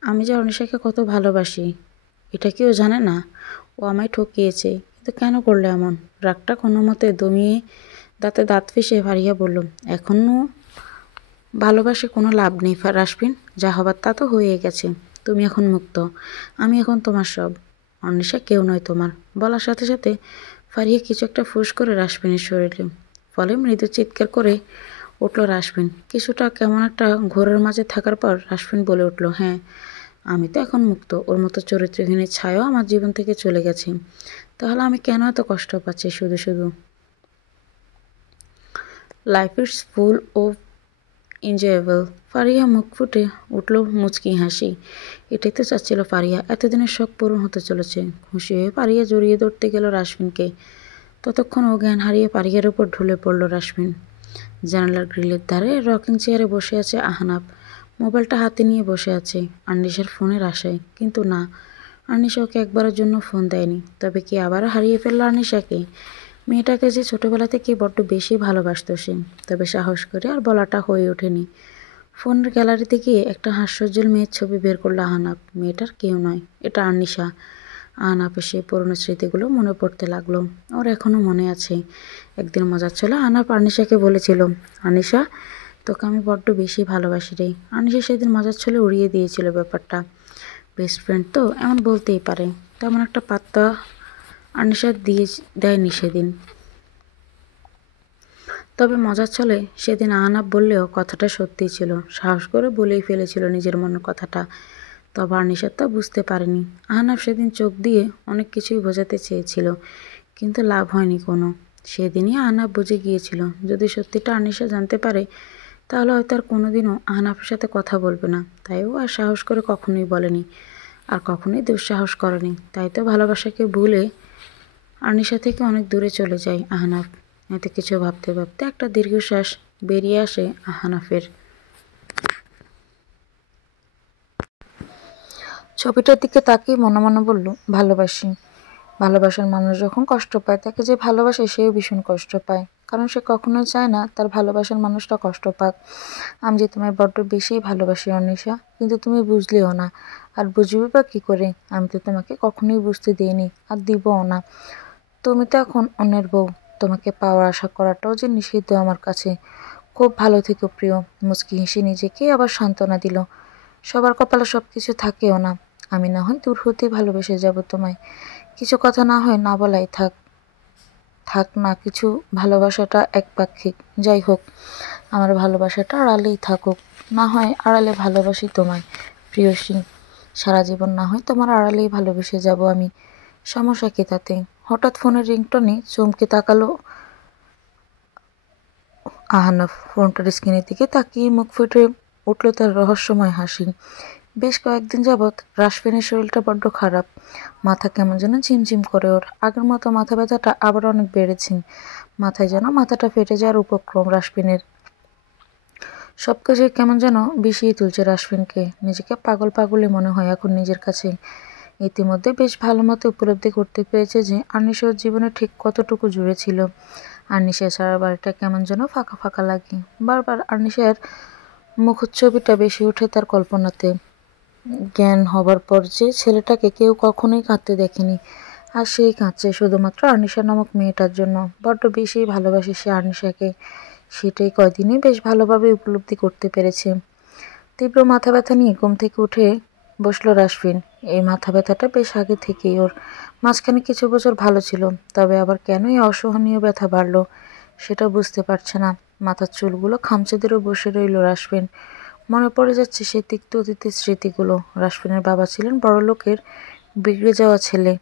আমি যে অনিশাকে কত ভালোবাসি এটা কি ও জানে না? ও আমায় ঠকিয়েছে, কিন্তু তো কেন করলে এমন? রাগটা কোনো মতে দমিয়ে দাঁতে দাঁত পিষে ফারিয়া বলল, এখনো ভালোবাসে কোনো লাভ নেই রাসবিন, যা হবার তা তো হয়ে গেছে। তুমি এখন মুক্ত, আমি এখন তোমার সব। অর্নিশা কেউ নয় তোমার। বলার সাথে সাথে ফারিয়া কিছু একটা ফুঁস করে রাসবিনের শরীরে, ফলে মৃদু চিৎকার করে উঠল রাসবিন। কিছুটা কেমন একটা ঘোরের মাঝে থাকার পর রাসবিন বলে উঠল, হ্যাঁ, আমি তো এখন মুক্ত। ওর মতো চরিত্রহীনের ছায়াও আমার জীবন থেকে চলে গেছে। তাহলে আমি কেন এত কষ্ট পাচ্ছি শুধু শুধু? Life is full of enjoyable. Faria মুখ ফুটে উঠল মুচকি হাসি। এটাই তো চাচ্ছিল ফারিয়া, এতদিনের শখ পূরণ হতে চলেছে। খুশি হয়ে ফারিয়া জড়িয়ে ধরতে গেল রাসবিনকে। ততক্ষণ ও জ্ঞান হারিয়ে ফারিয়ার উপর ঢলে পড়ল রাসবিন। জানালার গ্রিলের ধারে রকিং চেয়ারে বসে আছে আহনাব। মোবাইলটা হাতে নিয়ে বসে আছে আর্নিশার ফোনের আশায়, কিন্তু না, আর্নিশা ওকে একবারের জন্য ফোন দেয়নি। তবে কি আবারও হারিয়ে ফেলল আর্নিশাকে? মেয়েটাকে যে ছোটবেলা থেকে বড্ড বেশি ভালোবাসত সে, তবে সাহস করে আর বলাটা হয়ে ওঠেনি। ফোনের গ্যালারিতে গিয়ে একটা হাস্যোজ্জ্বল মেয়ের ছবি বের করল আহনাব। মেয়েটার কেউ নয়, এটা আর্নিশা। আহনাবের সেই পুরনো স্মৃতিগুলো মনে পড়তে লাগলো। ওর এখনও মনে আছে, একদিন মজার ছিল আহনাব আর্নিশাকে বলেছিল, আনিশা, তোকে আমি বড্ড বেশি ভালোবাসি রে। আনিশা সেদিন মজার ছলে উড়িয়ে দিয়েছিল ব্যাপারটা। বেস্ট ফ্রেন্ড তো এমন বলতেই পারে। তেমন একটা পাত্তা আনিশা দেয়নি সেদিন। তবে মজার ছলে সেদিন আহনাব বললেও কথাটা সত্যিই ছিল। সাহস করে বলেই ফেলেছিল নিজের মনের কথাটা। তবে আনিশা তা বুঝতে পারেনি। আহনাব সেদিন চোখ দিয়ে অনেক কিছুই বোঝাতে চেয়েছিল, কিন্তু লাভ হয়নি কোনো। সেদিনই আহনাব বুঝে গিয়েছিল, যদি সত্যিটা আনিশা জানতে পারে তাহলে হয়তো আর কোনোদিনও আহনাফের সাথে কথা বলবে না। তাই ও আর সাহস করে কখনোই বলেনি, আর কখনোই দুঃসাহস করেনি। তাই তো ভালোবাসাকে ভুলে আনিশা থেকে অনেক দূরে চলে যায় আহনাফ। এতে কিছু ভাবতে ভাবতে একটা দীর্ঘশ্বাস বেরিয়ে আসে আহনাফের। ছবিটার দিকে তাকিয়ে মনে মনে বলল, ভালোবাসি। ভালোবাসার মানুষ যখন কষ্ট পায়, তাকে যে ভালোবাসে সেও ভীষণ কষ্ট পায়, কারণ সে কখনোই চায় না তার ভালোবাসার মানুষটা কষ্ট পাক। আমি যে তোমায় বড্ড বেশি ভালোবাসি অর্নিশা, কিন্তু তুমি বুঝলেও না। আর বুঝবে বা কী করে? আমি তো তোমাকে কখনোই বুঝতে দিইনি, আর দিবও না। তুমি তো এখন অন্যের বউ। তোমাকে পাওয়ার আশা করাটাও যে নিষিদ্ধ আমার কাছে। খুব ভালো থেকো প্রিয়। মুচকি হেসে নিজেকে আবার সান্ত্বনা দিল। সবার কপালে সব কিছু থাকেও না। আমি না হয় দূর হতেই ভালোবেসে যাব তোমায়। কিছু কথা না হয় না বলাই থাক। থাক না কিছু, ভালোবাসাটা একপাক্ষিক। যাই হোক, আমার ভালোবাসাটা আড়ালেই থাকুক। না হয় আড়ালে ভালোবাসি তোমায় প্রিয়সী। সারা জীবন না হয় তোমার আড়ালেই ভালোবেসে যাব আমি। সমস্যা কি তাতে? হঠাৎ ফোনের রিংটনে চমকে তাকালো আহনাফ। ফোনটার স্ক্রিনের দিকে তাকিয়ে মুখ ফুটে উঠল তার রহস্যময় হাসি। বেশ কয়েকদিন যাবৎ রাসবিনের শরীরটা বড্ড খারাপ। মাথা কেমন যেন ঝিমঝিম করে ওর। আগের মতো মাথা ব্যথাটা আবার অনেক বেড়েছে। মাথায় যেন মাথাটা ফেটে যাওয়ার উপক্রম রাসবিনের। সব কিছুই কেমন যেন বিষিয়ে তুলছে রাসবিনকে। নিজেকে পাগল পাগলই মনে হয় এখন নিজের কাছে। ইতিমধ্যে বেশ ভালো মতো উপলব্ধি করতে পেরেছে যে আর্নিশার জীবনে ঠিক কতটুকু জুড়ে ছিল। আর্নিশা ছাড়া বাড়িটা কেমন যেন ফাঁকা ফাঁকা লাগে। বারবার আর্নিশার মুখচ্ছবিটা বেশি ওঠে তার কল্পনাতে। জ্ঞান হবার পর যে ছেলেটাকে কেউ কখনোই কাঁদতে দেখেনি, আর সেই কাঁদছে শুধুমাত্র আর্নিশা নামক মেয়েটার জন্য। বড্ড বেশি ভালোবাসে সে আর্নিশাকে। সেটাই কয়দিনে বেশ ভালোভাবে উপলব্ধি করতে পেরেছে। তীব্র মাথা ব্যথা নিয়ে ঘুম থেকে উঠে বসলো রাসবিন। এই মাথা ব্যথাটা বেশ আগে থেকেই ওর। মাঝখানে কিছু বছর ভালো ছিল, তবে আবার কেন এই অসহনীয় ব্যথা বাড়লো সেটা বুঝতে পারছে না। মাথার চুলগুলো খামচে ধরে বসে রইল রাসবিন। মনে পড়ে যাচ্ছে সেই তিক্ত অতীতের স্মৃতিগুলো। রাসবিনের বাবা ছিলেন বড়লোকের বিগড়ে যাওয়া ছেলে।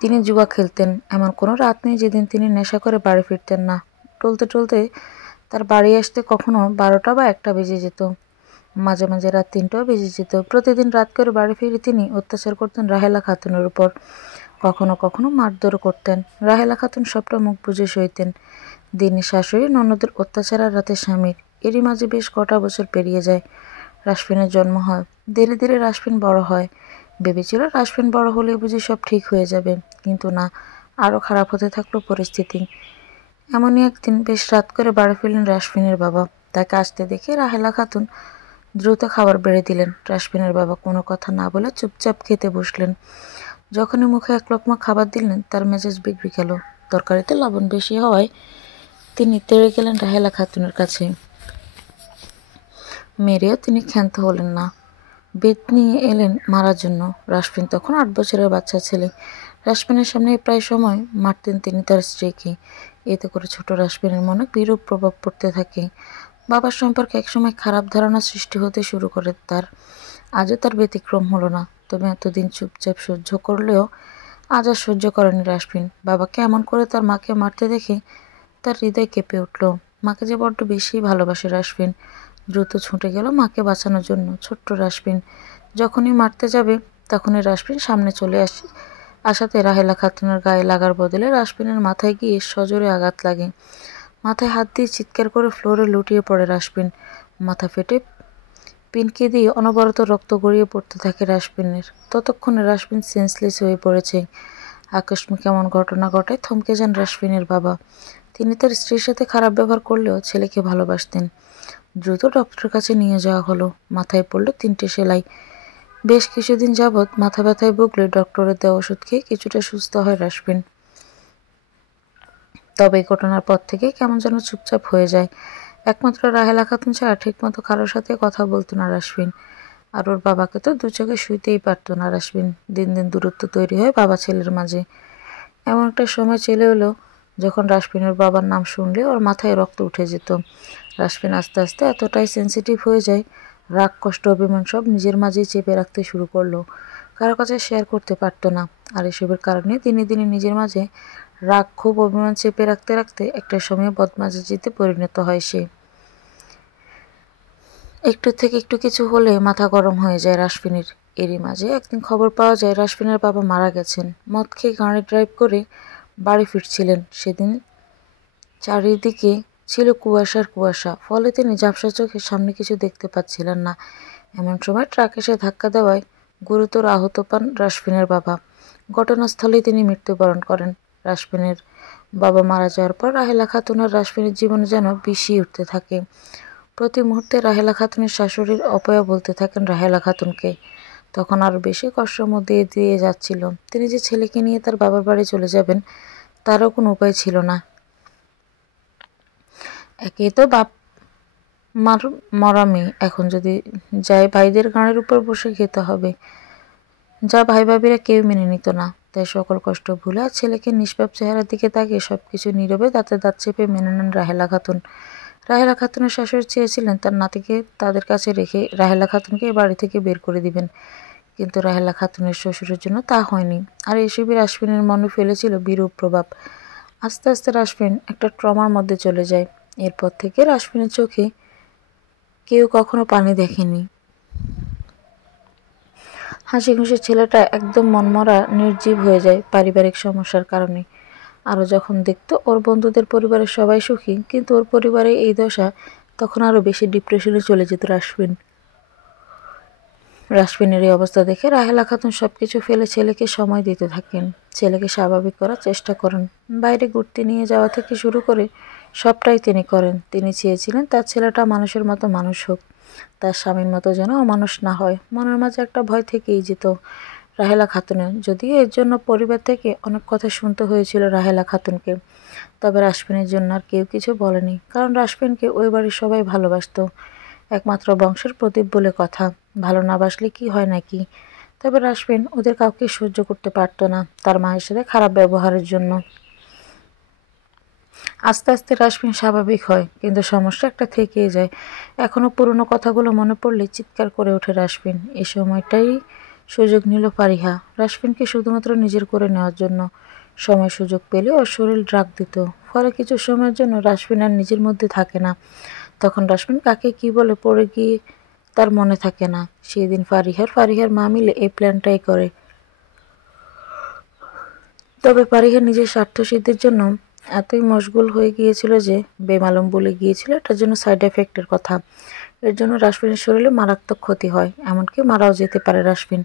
তিনি জুয়া খেলতেন। এমন কোনো রাত নেই যেদিন তিনি নেশা করে বাড়ি ফিরতেন না। টলতে টলতে তার বাড়ি আসতে কখনো 12টা বা 1টা বেজে যেত। মাঝে মাঝে রাত 3টাও বেজে যেত। প্রতিদিন রাত করে বাড়ি ফিরে তিনি অত্যাচার করতেন রাহেলা খাতুনের উপর। কখনো কখনো মারধরও করতেন। রাহেলা খাতুন সবটা মুখ বুজে সইতেন। দিনে শাশুড়ি ননদের অত্যাচার আর রাতে স্বামীর। এরই মাঝে বেশ কটা বছর পেরিয়ে যায়। রাসবিনের জন্ম হয়। ধীরে ধীরে রাসবিন বড় হয়। ভেবেছিল রাসবিন বড় হলেই বুঝি সব ঠিক হয়ে যাবে, কিন্তু না, আরও খারাপ হতে থাকলো পরিস্থিতি। এমনই একদিন বেশ রাত করে বাড়ি ফিরলেন রাসবিনের বাবা। তাকে আসতে দেখে রাহেলা খাতুন দ্রুত খাবার বেড়ে দিলেন। রাসবিনের বাবা কোনো কথা না বলে চুপচাপ খেতে বসলেন। যখনই মুখে এক লোকমা খাবার দিলেন তার মেজাজ বিগড়ে গেল। তরকারিতে লবণ বেশি হওয়ায় তিনি তেড়ে গেলেন রাহেলা খাতুনের কাছে। মেরেও তিনি ক্ষান্ত হলেন না, বেত নিয়ে এলেন মারার জন্য। রাশমিন তখন 8 বছরের বাচ্চা ছেলে। রাশমিনের সামনে প্রায় সময় মারতেন তিনি তার স্ত্রীকে। এতে করে ছোট রাশমিনের মনে বিরূপ প্রভাব পড়তে থাকে। বাবার সম্পর্কে একসময় খারাপ ধারণা সৃষ্টি হতে শুরু করে তার। আজও তার ব্যতিক্রম হলো না। তবে এতদিন চুপচাপ সহ্য করলেও আজ আর সহ্য করেনি রাশমিন। বাবাকে এমন করে তার মাকে মারতে দেখে তার হৃদয় কেঁপে উঠল। মাকে যে বড্ড বেশি ভালোবাসে রাশমিন। দ্রুত ছুটে গেল মাকে বাঁচানোর জন্য। ছোট্ট রাশমিন যখনই মারতে যাবে তখনই রাশমিন সামনে চলে আসাতে রাহেলা খাতুনের গায়ে লাগার বদলে রাশমিনের মাথায় গিয়ে সজোরে আঘাত লাগে। মাথায় হাত দিয়ে চিৎকার করে ফ্লোরে লুটিয়ে পড়ে রাশমিন। মাথা ফেটে পিনকে দিয়ে অনবরত রক্ত গড়িয়ে পড়তে থাকে রাশমিনের। ততক্ষণে রাশমিন সেন্সলেস হয়ে পড়েছে। আকস্মিক এমন ঘটনা ঘটায় থমকে যান রাশমিনের বাবা। তিনি তার স্ত্রীর সাথে খারাপ ব্যবহার করলেও ছেলেকে ভালোবাসতেন। দ্রুত ডক্টরের কাছে নিয়ে যাওয়া হলো। মাথায় পড়ল 3টে সেলাই। বেশ কিছুদিন যাবৎ মাথা ব্যথায় ভুগলে ডক্টরের দেওয়া ওষুধ খেয়ে কিছুটা সুস্থ হয় রাশমিন। তবে এই ঘটনার পর থেকে কেমন যেন চুপচাপ হয়ে যায়। একমাত্র রাহেলা খাতুন ছাড়া ঠিকমতো কারোর সাথে কথা বলতো না রাশমিন। আর ওর বাবাকে তো 2 চোখে শুইতেই পারতো না রাশমিন। দিন দিন দূরত্ব তৈরি হয় বাবা ছেলের মাঝে। এমন একটা সময় চলে এলো যখন রাশমিনের বাবার নাম শুনলে ওর মাথায় রক্ত উঠে যেত। রাশমিন আস্তে আস্তে এতটাই সেন্সিটিভ হয়ে যায়, রাগ কষ্ট অভিমান সব নিজের মাঝেই চেপে রাখতে শুরু করলো। কারো কাছে শেয়ার করতে পারতো না। আর এসবের কারণে দিনে দিনে নিজের মাঝে রাগ ক্ষোভ অভিমান চেপে রাখতে রাখতে একটা সময় বদমেজাজিতে পরিণত হয় সে। একটু থেকে একটু কিছু হলে মাথা গরম হয়ে যায় রাশমিনের। এরই মাঝে একদিন খবর পাওয়া যায় রাশমিনের বাবা মারা গেছেন। মদ খেয়ে গাড়ি ড্রাইভ করে বাড়ি ফিরছিলেন। সেদিন চারিদিকে ছিল কুয়াশার কুয়াশা, ফলে তিনি ঝাপসা চোখে সামনে কিছু দেখতে পাচ্ছিলেন না। এমন সময় ট্রাক এসে ধাক্কা দেওয়ায় গুরুতর আহত পান রাশমিনের বাবা। ঘটনাস্থলেই তিনি মৃত্যুবরণ করেন। রাশমিনের বাবা মারা যাওয়ার পর রাহেলা খাতুন আর রাশমিনের জীবনে যেন বিষিয়ে উঠতে থাকে। প্রতি মুহূর্তে রাহেলা খাতুনের শাশুড়ির অপয়া বলতে থাকেন রাহেলা খাতুনকে। তখন আরও বেশি কষ্টের মধ্যে দিয়ে যাচ্ছিল। তিনি যে ছেলেকে নিয়ে তার বাবার বাড়ি চলে যাবেন তারও কোনো উপায় ছিল না। একে তো বাপ মার মরা মেয়ে, এখন যদি যায় ভাইদের গাঁড়ের উপর বসে খেতে হবে, যা ভাই ভাবিরা কেউ মেনে নিত না। তাই সকল কষ্ট ভুলে আর ছেলেকে নিষ্পাপ চেহারার দিকে তাকিয়ে সবকিছু নীরবে দাঁতে দাঁত চেপে মেনে নেন রাহেলা খাতুন। রাহেলা খাতুনের শাশুড়ি চেয়েছিলেন তার নাতিকে তাদের কাছে রেখে রাহেলা খাতুনকে এই বাড়ি থেকে বের করে দিবেন, কিন্তু রাহেলা খাতুনের শ্বশুরের জন্য তা হয়নি। আর এসবই রাশমিনের মনে ফেলেছিল বিরূপ প্রভাব। আস্তে আস্তে রাশমিন একটা ট্রমার মধ্যে চলে যায়। এরপর থেকে রাশমিনের চোখে কেউ কখনো পানি দেখেনি। হাসি খুশি ছেলেটা একদম মনমরা নির্জীব হয়ে যায় পারিবারিক সমস্যার কারণে। আরও যখন দেখতো ওর বন্ধুদের পরিবারের সবাই সুখী, কিন্তু ওর পরিবারে এই দশা, তখন আরও বেশি ডিপ্রেশনে চলে যেত রাশমিন। রাশমিনের এই অবস্থা দেখে রাহেলা খাতুন সবকিছু ফেলে ছেলেকে সময় দিতে থাকেন। ছেলেকে স্বাভাবিক করার চেষ্টা করেন। বাইরে ঘুরতে নিয়ে যাওয়া থেকে শুরু করে সবটাই তিনি করেন। তিনি চেয়েছিলেন তার ছেলেটা মানুষের মতো মানুষ হোক, তার স্বামীর মতো যেন অমানুষ না হয়। মনের মাঝে একটা ভয় থেকেই যেত রাহেলা খাতুনের। যদিও এর জন্য পরিবার থেকে অনেক কথা শুনতে হয়েছিল রাহেলা খাতুনকে, তবে রাশমিনের জন্য আর কেউ কিছু বলেনি, কারণ রাশমিনকে ওই বাড়ির সবাই ভালোবাসত। একমাত্র বংশের প্রদীপ বলে কথা, ভালো না বাসলে কি হয় নাকি। তবে রাশমিন ওদের কাউকে সহ্য করতে পারত না তার মায়ের সাথে খারাপ ব্যবহারের জন্য। আস্তে আস্তে রাশমিন স্বাভাবিক হয়, কিন্তু সমস্যা একটা থেকেই যায়। এখনও পুরনো কথাগুলো মনে পড়লে চিৎকার করে ওঠে রাশমিন। এই সময়টাই সুযোগ নিল ফারিহা রাশমিনকে শুধুমাত্র নিজের করে নেওয়ার জন্য। সময় সুযোগ পেলে ওর শরীর ড্রাগ দিত, ফলে কিছু সময়ের জন্য রাশমিন আর নিজের মধ্যে থাকে না। তখন রাশমিন কাকে কি বলে পড়ে গিয়ে তার মনে থাকে না। সেদিন ফারিহার মা মিলে এই প্ল্যানটাই করে। তবে ফারিহা নিজের স্বার্থসিদ্ধির জন্য এতই মশগুল হয়ে গিয়েছিল যে বেমালুম বলে গিয়েছিল এটার জন্য সাইড এফেক্টের কথা। এর জন্য রাশমিনের শরীরে মারাত্মক ক্ষতি হয়, এমনকি মারাও যেতে পারে রাশমিন।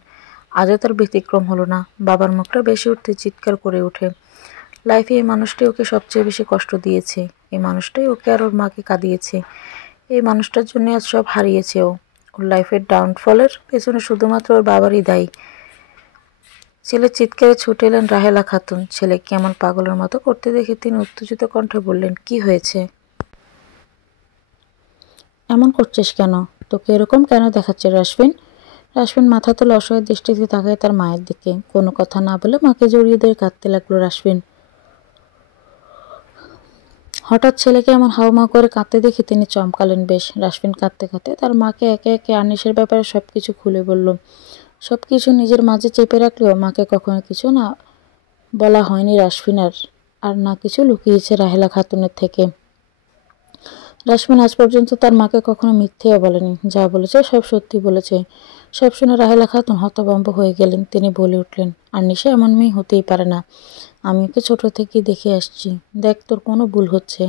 আজও তার ব্যতিক্রম হলো না। বাবার মুখটা বেশি উঠতে চিৎকার করে ওঠে। লাইফে এই মানুষটাই ওকে সবচেয়ে বেশি কষ্ট দিয়েছে। এই মানুষটাই ওকে আর ওর মাকে কাঁদিয়েছে। এই মানুষটার জন্য আজ সব হারিয়েছে ও। ওর লাইফের ডাউনফলের পেছনে শুধুমাত্র ওর বাবারই দায়ী। ছেলের চিৎকারে ছুটে এলেন রাহেলা খাতুন। ছেলে কেমন পাগলের মতো করতে দেখে তিনি উত্তেজিত কণ্ঠে বললেন, কি হয়েছে? এমন করছিস কেন? তোকে এরকম কেন দেখাচ্ছে রাশফিন? রাশফিন মাথা তুলে অসহায় দৃষ্টিতে তাকায় তার মায়ের দিকে। কোনো কথা না বলে মাকে জড়িয়ে ধরে কাঁদতে লাগলো রাশফিন। হঠাৎ ছেলেকে এমন হাউমাউ করে কাঁদতে দেখে তিনি চমকালেন বেশ। রাশফিন কাঁদতে কাঁদতে তার মাকে একে একে আনিসের ব্যাপারে সবকিছু খুলে বলল। সবকিছু নিজের মাঝে চেপে রাখলেও মাকে কখনো কিছু না বলা হয়নি রাশফিনার, আর না কিছু লুকিয়েছে রাহেলা খাতুনের থেকে। রাশমিন আজ পর্যন্ত তার মাকে কখনো মিথ্যেও বলেনি, যা বলেছে সব সত্যি বলেছে। সব শুনে রাহেলা খাতুন হতভম্ব হয়ে গেলেন। তিনি বলে উঠলেন, আনিশা এমন মেয়ে হতেই পারে না। আমি ওকে ছোট থেকেই দেখে আসছি। দেখ, তোর কোনো ভুল হচ্ছে।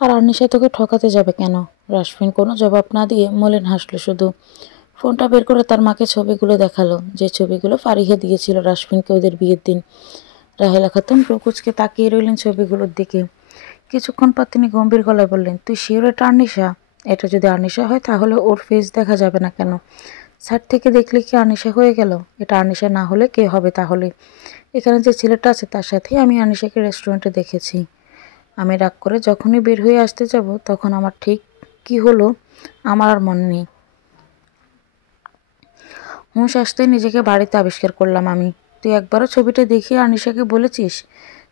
আর আনিশা তোকে ঠকাতে যাবে কেন? রাশমিন কোনো জবাব না দিয়ে মলিন হাসলো শুধু। ফোনটা বের করে তার মাকে ছবিগুলো দেখালো, যে ছবিগুলো ফারিহা দিয়েছিল রাশমিনকে ওদের বিয়ের দিন। রাহেলা খাতুন প্রকুচকে তাকিয়ে রইলেন ছবিগুলোর দিকে। কিছুক্ষণ পর তিনি গম্ভীর গলায় বললেন, তুই শিওর এটা আনিশা? এটা যদি আনিশা হয় তাহলে ওর ফেস দেখা যাবে না কেন? সাইড থেকে দেখলে কি আনিশা হয়ে গেল? এটা আনিশা না হলে কে হবে তাহলে? এখানে যে ছেলেটা আছে তার সাথেই আমি আনিশাকে রেস্টুরেন্টে দেখেছি। আমি রাগ করে যখনই বের হয়ে আসতে যাব তখন আমার ঠিক কি হলো আমার আর মনে নেই। হুঁশ আসতেই নিজেকে বাড়িতে আবিষ্কার করলাম আমি। তুই একবারও ছবিটা দেখিয়ে আনিশাকে বলেছিস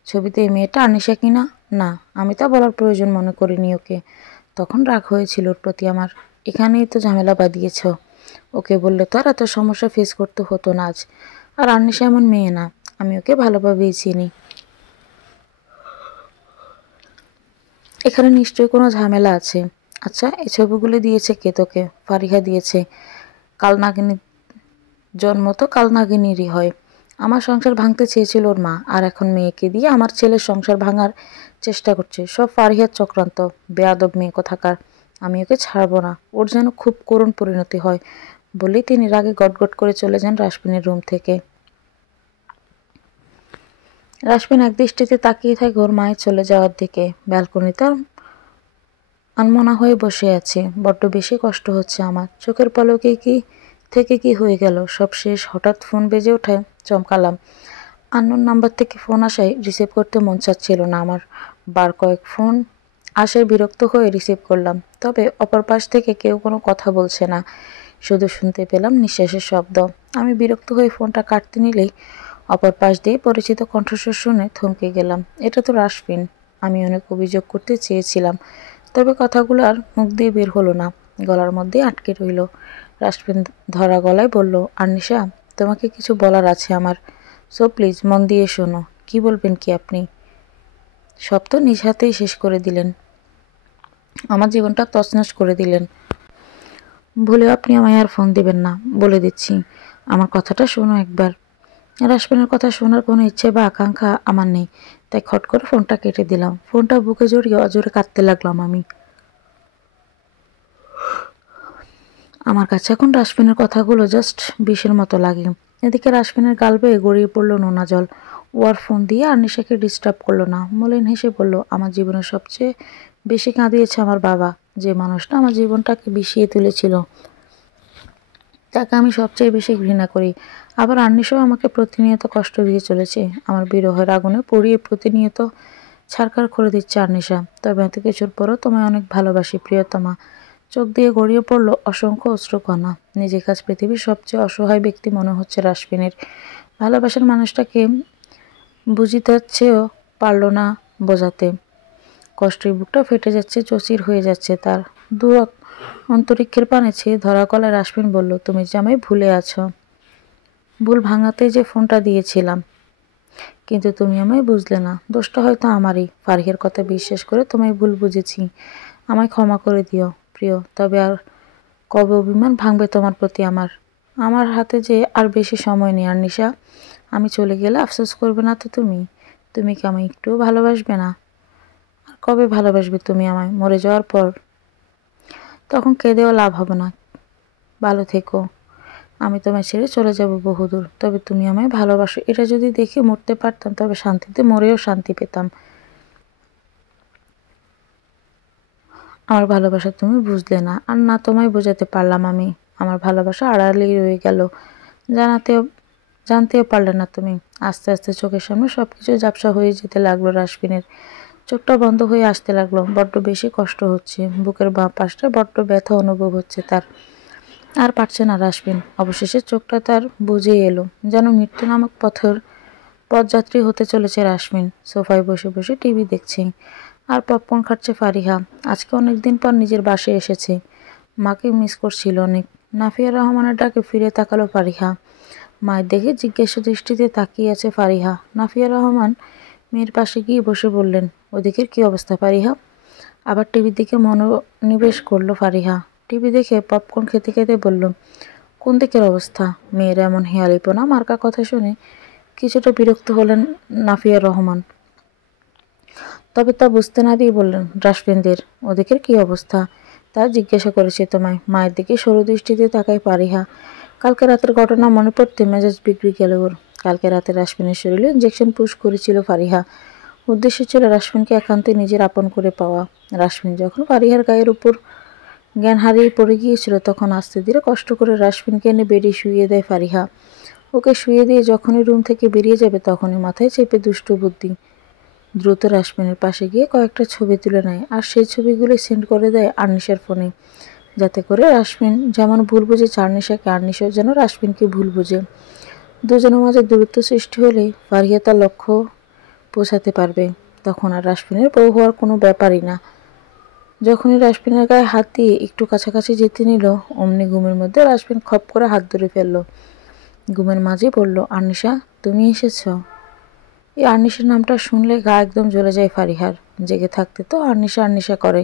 ছবিতে এই মেয়েটা আনিশা কিনা? না, আমি তা বলার প্রয়োজন মনে করিনি ওকে। তখন রাগ হয়েছিল ওর প্রতি আমার। এখানেই তো ঝামেলা বাঁধিয়েছ। ওকে বললে তো আর এত সমস্যা ফেস করতে হতো না আজ। আর আনিশা এমন মেয়ে না, আমি ওকে ভালোভাবেই চিনি। এখানে নিশ্চয়ই কোনো ঝামেলা আছে। আচ্ছা, এই ছবিগুলো দিয়েছে কে তোকে? ফারিহা দিয়েছে। কালনাগিনী জন্ম তো কালনাগিনীরই হয়। আমার সংসার ভাঙতে চেয়েছিল ওর মা, আর এখন মেয়েকে দিয়ে আমার ছেলের সংসার ভাঙার চেষ্টা করছে। সব ফারিহার চক্রান্ত। বেয়াদব মেয়ে কোথাকার। আমি ওকে ছাড়বো না। ওর যেন খুব করুণ পরিণতি হয়। বলেই তিনি রাগে গটগট করে চলে যান রাশমিনের রুম থেকে। রাশমিন একদৃষ্টিতে তাকিয়ে থাকে ওর মায়ের চলে যাওয়ার দিকে। ব্যালকনিতে আনমনা হয়ে বসে আছে। বড্ড বেশি কষ্ট হচ্ছে আমার। চোখের পলকে কি হয়ে গেল? সব শেষ। হঠাৎ ফোন বেজে ওঠায় চমকালাম। আননোন নাম্বার থেকে ফোন আসায় রিসিভ করতে মন চাচ্ছিল না আমার। বার কয়েক ফোন আসায় বিরক্ত হয়ে রিসিভ করলাম। তবে অপর পাশ থেকে কেউ কোনো কথা বলছে না। শুধু শুনতে পেলাম নিঃশ্বাসের শব্দ। আমি বিরক্ত হয়ে ফোনটা কাটতে নিলেই অপর পাশ দিয়ে পরিচিত কণ্ঠস্বর শুনে থমকে গেলাম। এটা তো রাশমিন। আমি অনেক অভিযোগ করতে চেয়েছিলাম, তবে কথাগুলো আর মুখ দিয়ে বের হলো না, গলার মধ্যে আটকে রইল। রাশমিন ধরা গলায় বলল, আনিশা, তোমাকে কিছু বলার আছে আমার। সো প্লিজ মন দিয়ে শোনো। কি বলবেন কি আপনি? সব তো নিজ হাতেই শেষ করে দিলেন। আমার জীবনটা তছনছ করে দিলেন। ভুলেও আপনি আমায় আর ফোন দিবেন না, বলে দিচ্ছি। আমার কথাটা শোনো একবার। রাশমিনের কথা শোনার কোনো ইচ্ছে বা আকাঙ্ক্ষা আমার নেই, তাই খট করে ফোনটা কেটে দিলাম। ফোনটা বুকে জড়িয়ে অজোরে কাঁদতে লাগলাম আমি। আমার কাছে এখন রাশমিনের কথাগুলো জাস্ট বিষের মতো লাগে। এদিকে রাশমিনের গাল বেয়ে গড়িয়ে পড়ল নোনা জল। ও আর ফোন দিয়ে আনিশাকে ডিস্টার্ব করলো না। মলিন হেসে বলল, আমার জীবনের সবচেয়ে বেশি কাঁদিয়েছে আমার বাবা। যে মানুষটা আমার জীবনটাকে বিষিয়ে তুলেছিল, তাকে আমি সবচেয়ে বেশি ঘৃণা করি। আবার আনিশাও আমাকে প্রতিনিয়ত কষ্ট দিয়ে চলেছে। আমার বিরহের আগুনে পুড়িয়ে প্রতিনিয়ত ছারখার করে দিচ্ছে আনিশা। তবে এত কিছুর পরও তোমায় অনেক ভালোবাসি প্রিয়তমা। চোখ দিয়ে গড়িয়ে পড়ল অসংখ্য অশ্রুকণা। নিজেকে আজ পৃথিবীর সবচেয়ে অসহায় ব্যক্তি মনে হচ্ছে রাশমিনের। ভালোবাসার মানুষটাকে বুঝিতেও পারল না বোঝাতে। কষ্টের বুকটা ফেটে যাচ্ছে, চচির হয়ে যাচ্ছে তার। দূর অন্তরিক্ষের পানে চেয়ে ধরা গলায় রাশমিন বলল, তুমি যে আমায় ভুলে আছো। ভুল ভাঙাতেই যে ফোনটা দিয়েছিলাম, কিন্তু তুমি আমায় বুঝলে না। দোষটা হয়তো আমারই। ফারিহের কথা বিশ্বাস করে তোমায় ভুল বুঝেছি। আমায় ক্ষমা করে দিও প্রিয়। তবে আর কবে অভিমান ভাঙবে তোমার প্রতি আমার? আমার হাতে যে আর বেশি সময় নেই আনিশা। আমি চলে গেলে আফসোস করবে না তো তুমি? তুমি কি আমায় একটুও ভালোবাসবে না? আর কবে ভালোবাসবে তুমি আমায়? মরে যাওয়ার পর? তখন কেঁদেও লাভ হবে না। ভালো থেকো। আমি তোমায় ছেড়ে চলে যাব বহুদূর, তবে তুমি আমায় ভালোবাসো এটা যদি দেখে মরতে পারতাম তবে শান্তিতে মরেও শান্তি পেতাম। আমার ভালোবাসা তুমি বুঝলে না, আর না তোমায় বোঝাতে পারলাম আমি। আমার ভালোবাসা আড়ালেই রয়ে গেল। জানাতেও জানতেও পারলে না তুমি। আস্তে আস্তে চোখের সামনে সবকিছু ঝাপসা হয়ে যেতে লাগলো রাশমিনের। চোখটা বন্ধ হয়ে আসতে লাগলো। বড্ড বেশি কষ্ট হচ্ছে। বুকের বাঁ পাশটা বড্ড ব্যথা অনুভব হচ্ছে তার। আর পারছে না রাশমিন। অবশেষে চোখটা তার বুজে এলো। যেন মৃত্যু নামক পথযাত্রী হতে চলেছে রাশমিন। সোফায় বসে বসে টিভি দেখছে আর পপকর্ন খাচ্ছে ফারিহা। আজকে অনেকদিন পর নিজের বাসায় এসেছে। মাকে মিস করছিল অনেক। নাফিয়া রহমানের ডাকে ফিরে তাকালো ফারিহা। মায়ের দেখে জিজ্ঞাসা দৃষ্টিতে তাকিয়ে আছে ফারিহা। নাফিয়া রহমান মেয়ের পাশে গিয়ে বসে বললেন, ওদিকের কি অবস্থা ফারিহা? আবার টিভির দিকে মনোনিবেশ করলো ফারিহা। টিভি দেখে পপকর্ন খেতে খেতে বলল, কোন দিকের অবস্থা? মেয়ের এমন হেয়ালিপনা মার্কা কথা শুনে কিছুটা বিরক্ত হলেন নাফিয়া রহমান। তবে তা বুঝতে না দিয়ে বললেন, রাশমিনদের ওদিকের কি অবস্থা তা জিজ্ঞাসা করেছে তোমায়। মায়ের দিকে সরু দৃষ্টিতে তাকায় ফারিহা। কালকে রাতের ঘটনা মনে পড়তে মেজাজ বিগড়ে গেল ওর। কালকে রাতে রাশমিনের শরীরে ইঞ্জেকশন পুশ করেছিল ফারিহা। উদ্দেশ্য ছিল রাশমিনকে একান্তে নিজের আপন করে পাওয়া। রাশমিন যখন ফারিহার গায়ের উপর জ্ঞান হারিয়ে পড়ে গিয়েছিল তখন আস্তে ধীরে কষ্ট করে রাশমিনকে এনে বেডে শুইয়ে দেয় ফারিহা। ওকে শুইয়ে দিয়ে যখনই রুম থেকে বেরিয়ে যাবে তখনই মাথায় চেপে দুষ্ট বুদ্ধি। দ্রুত রাশমিনের পাশে গিয়ে কয়েকটা ছবি তুলে নেয় আর সেই ছবিগুলো সেন্ড করে দেয় আর্নিশার ফোনে, যাতে করে রাশমিন যেমন ভুল বুঝে আর্নিশাকে, আর্নিশাও যেন রাশমিনকে ভুল বুঝে। দুজনের মাঝে দূরত্ব সৃষ্টি হলে ফারিহা তার লক্ষ্য পৌঁছাতে পারবে। তখন আর রাশমিনের বউ হওয়ার কোনো ব্যাপারই না। যখনই রাশমিনের গায়ে হাত দিয়ে একটু কাছাকাছি যেতে নিল অমনি ঘুমের মধ্যে রাশমিন খপ করে হাত ধরে ফেলল। ঘুমের মাঝে বলল, আর্নিশা তুমি এসেছ? এই আর্নিশার নামটা শুনলে গা একদম জ্বলে যায় ফারিহার। জেগে থাকতে তো আর্নিশা আর্নিশা করে,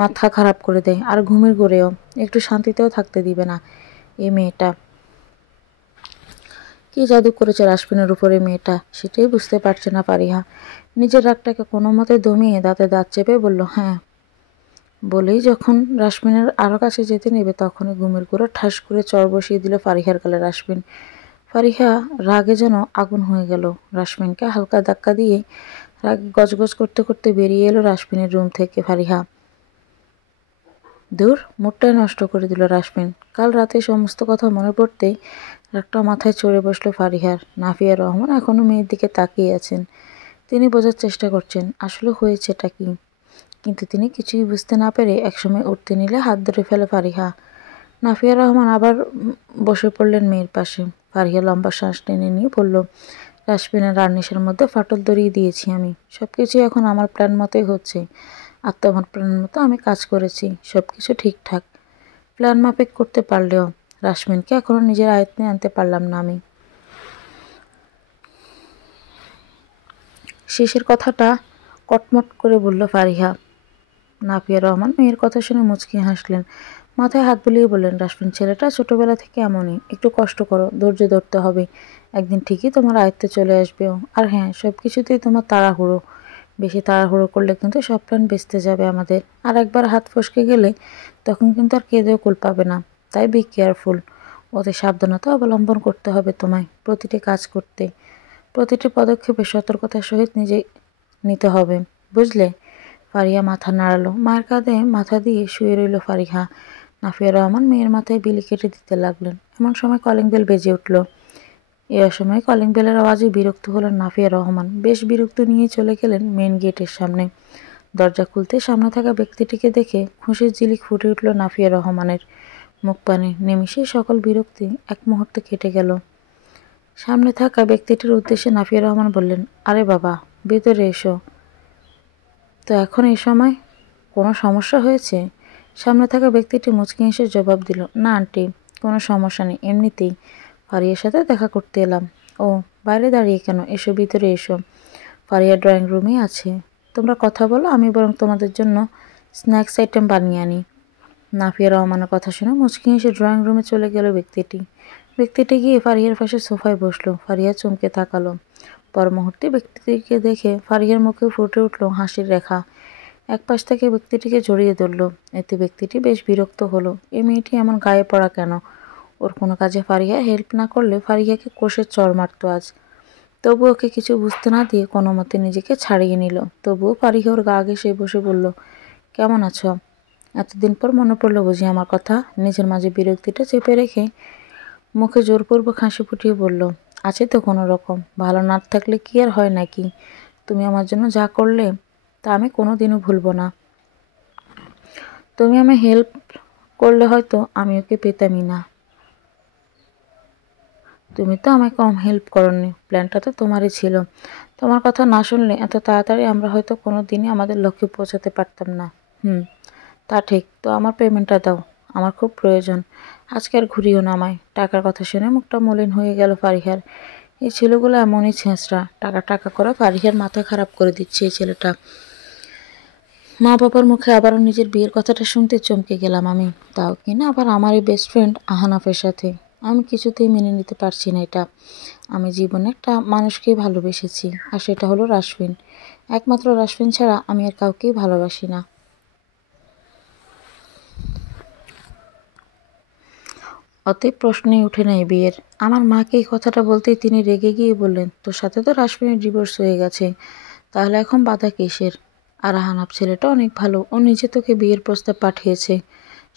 মাথা খারাপ করে দেয়, আর ঘুমের ঘোরেও একটু শান্তিতেও থাকতে দিবে না। এই মেয়েটা কি জাদু করেছে রাশমিনের উপরে মেয়েটা, সেটাই বুঝতে পারছে না ফারিহা। নিজের রাগটাকে কোনো মতে দমিয়ে দাঁতে দাঁত চেপে বলল, হ্যাঁ। বলেই যখন রাশমিনের আরও কাছে যেতে নেবে তখনই ঘুমের ঘোরে ঠাস করে চড় বসিয়ে দিল ফারিহার গালে রাশমিন। ফারিহা রাগে যেন আগুন হয়ে গেল। রাশমিনকে হালকা ধাক্কা দিয়ে রাগে গজগজ করতে করতে বেরিয়ে এলো রাশমিনের রুম থেকে ফারিহা। দূর, মুডটাই নষ্ট করে দিল রাশমিন। কাল রাতে সমস্ত কথা মনে পড়তেই রাগটা মাথায় চড়ে বসলো ফারিহার। নাফিয়া রহমান এখনও মেয়ের দিকে তাকিয়ে আছেন। তিনি বোঝার চেষ্টা করছেন আসলে হয়েছেটা কি, কিন্তু তিনি কিছুই বুঝতে না পেরে একসময় উঠতে নিলে হাত ধরে ফেলে ফারিহা। নাফিয়া রহমান আবার বসে পড়লেন মেয়ের পাশে। ফারিহা লম্বা শ্বাস টেনে নিয়ে বলল, রাশমিনের আর্নিশের মধ্যে ফাটল ধরিয়ে দিয়েছি আমি। সব কিছুই এখন আমার প্ল্যান মতোই হচ্ছে। আর তোমার প্ল্যান মতো আমি কাজ করেছি, সব কিছু ঠিকঠাক। প্ল্যান মাফিক করতে পারলেও রাশমিনকে এখনও নিজের আয়ত্তে আনতে পারলাম না আমি। শেষের কথাটা কটমট করে বলল ফারিহা। নাফিয়া রহমান মেয়ের কথা শুনে মুচকি হাসলেন। মাথায় হাত বুলিয়ে বললেন, রাশমিন ছেলেটা ছোটবেলা থেকে এমনই, একটু কষ্ট করো, ধৈর্য ধরতে হবে, একদিন ঠিকই তোমার আয়ত্তে চলে আসবেও। আর হ্যাঁ, সব কিছুতেই তোমার তাড়াহুড়ো, বেশি তাড়াহুড়ো করলে কিন্তু সব প্ল্যান বেঁচতে যাবে আমাদের। আর একবার হাত ফসকে গেলে তখন কিন্তু আর কেঁদেও কুল পাবে না। তাই বি কেয়ারফুল, ওতে সাবধানতা অবলম্বন করতে হবে তোমায় প্রতিটি কাজ করতে। প্রতিটি পদক্ষেপে সতর্কতার সহিত নিজে নিতে হবে, বুঝলে? ফারিহা মাথা নাড়ালো। মায়ের কাঁধে মাথা দিয়ে শুয়ে রইল ফারিহা। নাফিয়া রহমান মেয়ের মাথায় বিলি কেটে দিতে লাগলেন। এমন সময় কলিং বেল বেজে উঠল। এই অসময়ে কলিং বেলের আওয়াজে বিরক্ত হলেন নাফিয়া রহমান। বেশ বিরক্ত নিয়ে চলে গেলেন মেন গেটের সামনে। দরজা খুলতে সামনে থাকা ব্যক্তিটিকে দেখে খুশির ঝিলিক ফুটে উঠল নাফিয়া রহমানের মুখ পানে। নিমিষেই সকল বিরক্তি এক মুহূর্তে কেটে গেল। সামনে থাকা ব্যক্তিটির উদ্দেশ্যে নাফিয়া রহমান বললেন, আরে বাবা, ভেতরে এসো। তো এখন এই সময় কোনো সমস্যা হয়েছে? সামনে থাকা ব্যক্তিটি মুচকি হেসে জবাব দিল, না আন্টি, কোনো সমস্যা নেই, এমনিতেই ফারিয়ার সাথে দেখা করতে এলাম। ও, বাইরে দাঁড়িয়ে কেন? এসো, ভিতরে এসো। ফারিয়া ড্রয়িং রুমেই আছে। তোমরা কথা বলো, আমি বরং তোমাদের জন্য স্ন্যাক্স আইটেম বানিয়ে আনি। নাফিয়া রহমানের কথা শুনে মুচকি হেসে ড্রয়িং রুমে চলে গেল ব্যক্তিটি গিয়ে ফারিয়ার পাশে সোফায় বসলো। ফারিয়া চমকে তাকালো। পর মুহূর্তে ব্যক্তিটিকে দেখে ফারিয়ার মুখে ফুটে উঠল হাসির রেখা। এক পাশ থেকে ব্যক্তিটিকে জড়িয়ে ধরল। এতে ব্যক্তিটি বেশ বিরক্ত হলো। এই মেয়েটি এমন গায়ে পড়া কেন? ওর কোনো কাজে ফারিয়া হেল্প না করলে ফারিয়াকে কষে চড় মারত আজ। তবু ওকে কিছু বুঝতে না দিয়ে কোনো মতে নিজেকে ছাড়িয়ে নিল। তবুও ফারিয়া ওর গা ঘেঁষে বসে বলল, কেমন আছো? এতদিন পর মনে পড়লো বুঝি আমার কথা? নিজের মাঝে বিরক্তিটা চেপে রেখে মুখে জোরপূর্বক হাসি ফুটিয়ে বলল, আছে তো কোনো রকম, ভালো না থাকলে কি আর হয় নাকি? তুমি আমার জন্য যা করলে তা আমি কোনো দিনও ভুলবো না। তুমি আমায় হেল্প করলে হয়তো আমি ওকে পেতামই না। তুমি তো আমায় কম হেল্প করনি, প্ল্যানটা তো তোমারই ছিল। তোমার কথা না শুনলে এত তাড়াতাড়ি আমরা হয়তো কোনো দিনই আমাদের লক্ষ্যে পৌঁছাতে পারতাম না। হুম, তা ঠিক। তো আমার পেমেন্টটা দাও, আমার খুব প্রয়োজন। আজকে আর ঘুরিও না আমায়। টাকার কথা শুনে মুখটা মলিন হয়ে গেল ফারিহার। এই ছেলেগুলো এমনই ছেঁচড়া, টাকা টাকা করে ফারিহার মাথা খারাপ করে দিচ্ছে এই ছেলেটা। মা বাবার মুখে আবারও নিজের বিয়ের কথাটা শুনতে চমকে গেলাম আমি, তাও কিনা আবার আমার এই বেস্ট ফ্রেন্ড আহানাফের সাথে। আমি কিছুতেই মেনে নিতে পারছি না এটা। আমি জীবনে একটা মানুষকেই ভালোবেসেছি, আর সেটা হলো রাশমিন। একমাত্র রাশমিন ছাড়া আমি আর কাউকেই ভালোবাসি না। অতএব প্রশ্নই উঠে নাই বিয়ের। আমার মাকে এই কথাটা বলতেই তিনি রেগে গিয়ে বললেন, তোর সাথে তো রাশমিনের ডিভোর্স হয়ে গেছে, তাহলে এখন বাধা কিসের? আর আহানাফ ছেলেটা অনেক ভালো, ও নিজে তোকে বিয়ের প্রস্তাব পাঠিয়েছে।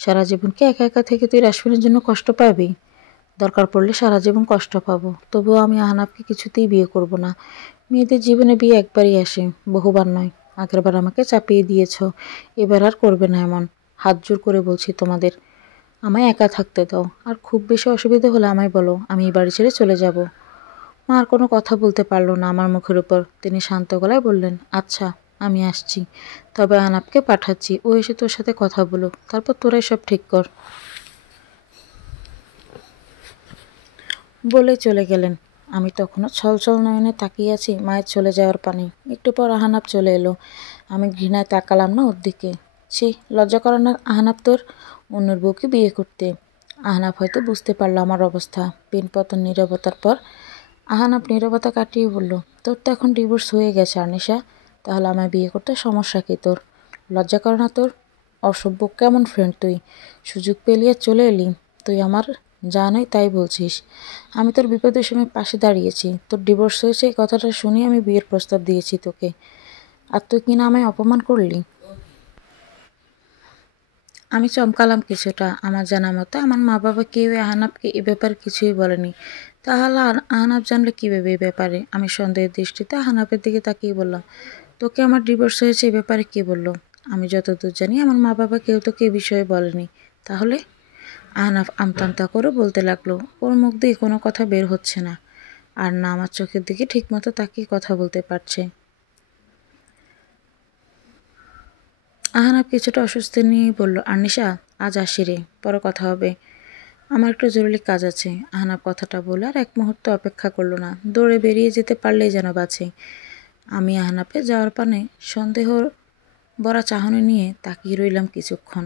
সারা জীবন কি একা একা থেকে তুই রাশমিনের জন্য কষ্ট পাবি? দরকার পড়লে সারা জীবন কষ্ট পাবো, তবুও আমি আহানাফকে কিছুতেই বিয়ে করব না। মেয়েদের জীবনে বিয়ে একবারই আসে, বহুবার নয়। আগেরবার আমাকে চাপিয়ে দিয়েছ, এবার আর করবে না এমন। হাত জোর করে বলছি তোমাদের, আমায় একা থাকতে দাও। আর খুব বেশি অসুবিধা হলে আমায় বলো, আমি এই বাড়ি ছেড়ে চলে যাব। মা আর কোনো কথা বলতে পারলো না আমার মুখের উপর। তিনি শান্ত গলায় বললেন, আচ্ছা আমি আসছি, তবে আনাপকে পাঠাচ্ছি, ও এসে তোর সাথে কথা বলুক, তারপর তোরাই সব ঠিক কর। বলে চলে গেলেন। আমি তখনও ছলছল নয়নে তাকিয়ে আছি মায়ের চলে যাওয়ার পানে। একটু পর আহানাপ চলে এলো। আমি ঘৃণায় তাকালাম না ওর দিকে। ছি, লজ্জা করে না আহানাপ তোর অন্যের বউকে বিয়ে করতে? আহানাপ হয়তো বুঝতে পারলো আমার অবস্থা। পিনপতন নীরবতার পর আহানাপ নীরবতা কাটিয়ে বলল, তোর তো এখন ডিভোর্স হয়ে গেছে আনিশা, তাহলে আমায় বিয়ে করতে সমস্যা কি তোর? লজ্জা করে না তোর? অসভ্য কেমন ফ্রেন্ড তুই! সুযোগ পেলিয়ে চলে এলি। তুই আমার যা নয় তাই বলছিস। আমি তোর বিপদের সময় পাশে দাঁড়িয়েছি। তোর ডিভোর্স হয়েছে এই কথাটা শুনে আমি বিয়ের প্রস্তাব দিয়েছি তোকে, আর তুই কিনা আমায় অপমান করলি। আমি চমকালাম কিছুটা। আমার জানা মতো আমার মা বাবা কেউ আহনাফকে এ ব্যাপারে কিছুই বলেনি। তাহলে আহনাফ জানলে কী ভেবে এই ব্যাপারে? আমি সন্দেহের দৃষ্টিতে আহনাফের দিকে তাকিয়ে বললাম, তোকে আমার ডিভোর্স হয়েছে এ ব্যাপারে কে বললো? আমি যতদূর জানি আমার মা বাবা কেউ তোকে এ বিষয়ে বলেনি। তাহলে? আহনাফ আমতামতা করে বলতে লাগলো। ওর মুখ দিয়ে কোনো কথা বের হচ্ছে না, আর না আমার চোখের দিকে ঠিকমতো তাকিয়ে কথা বলতে পারছে। আহনাফ কিছুটা অস্বস্তি নিয়ে বলল, আনিশা আজ আসি রে, পরে কথা হবে, আমার একটু জরুরি কাজ আছে। আহনাফ কথাটা বলে আর এক মুহূর্ত অপেক্ষা করলো না, দৌড়ে বেরিয়ে যেতে পারলেই যেন বাঁচে। আমি আহনাফে যাওয়ার পানে সন্দেহ ভরা চাহনি নিয়ে তাকিয়ে রইলাম কিছুক্ষণ।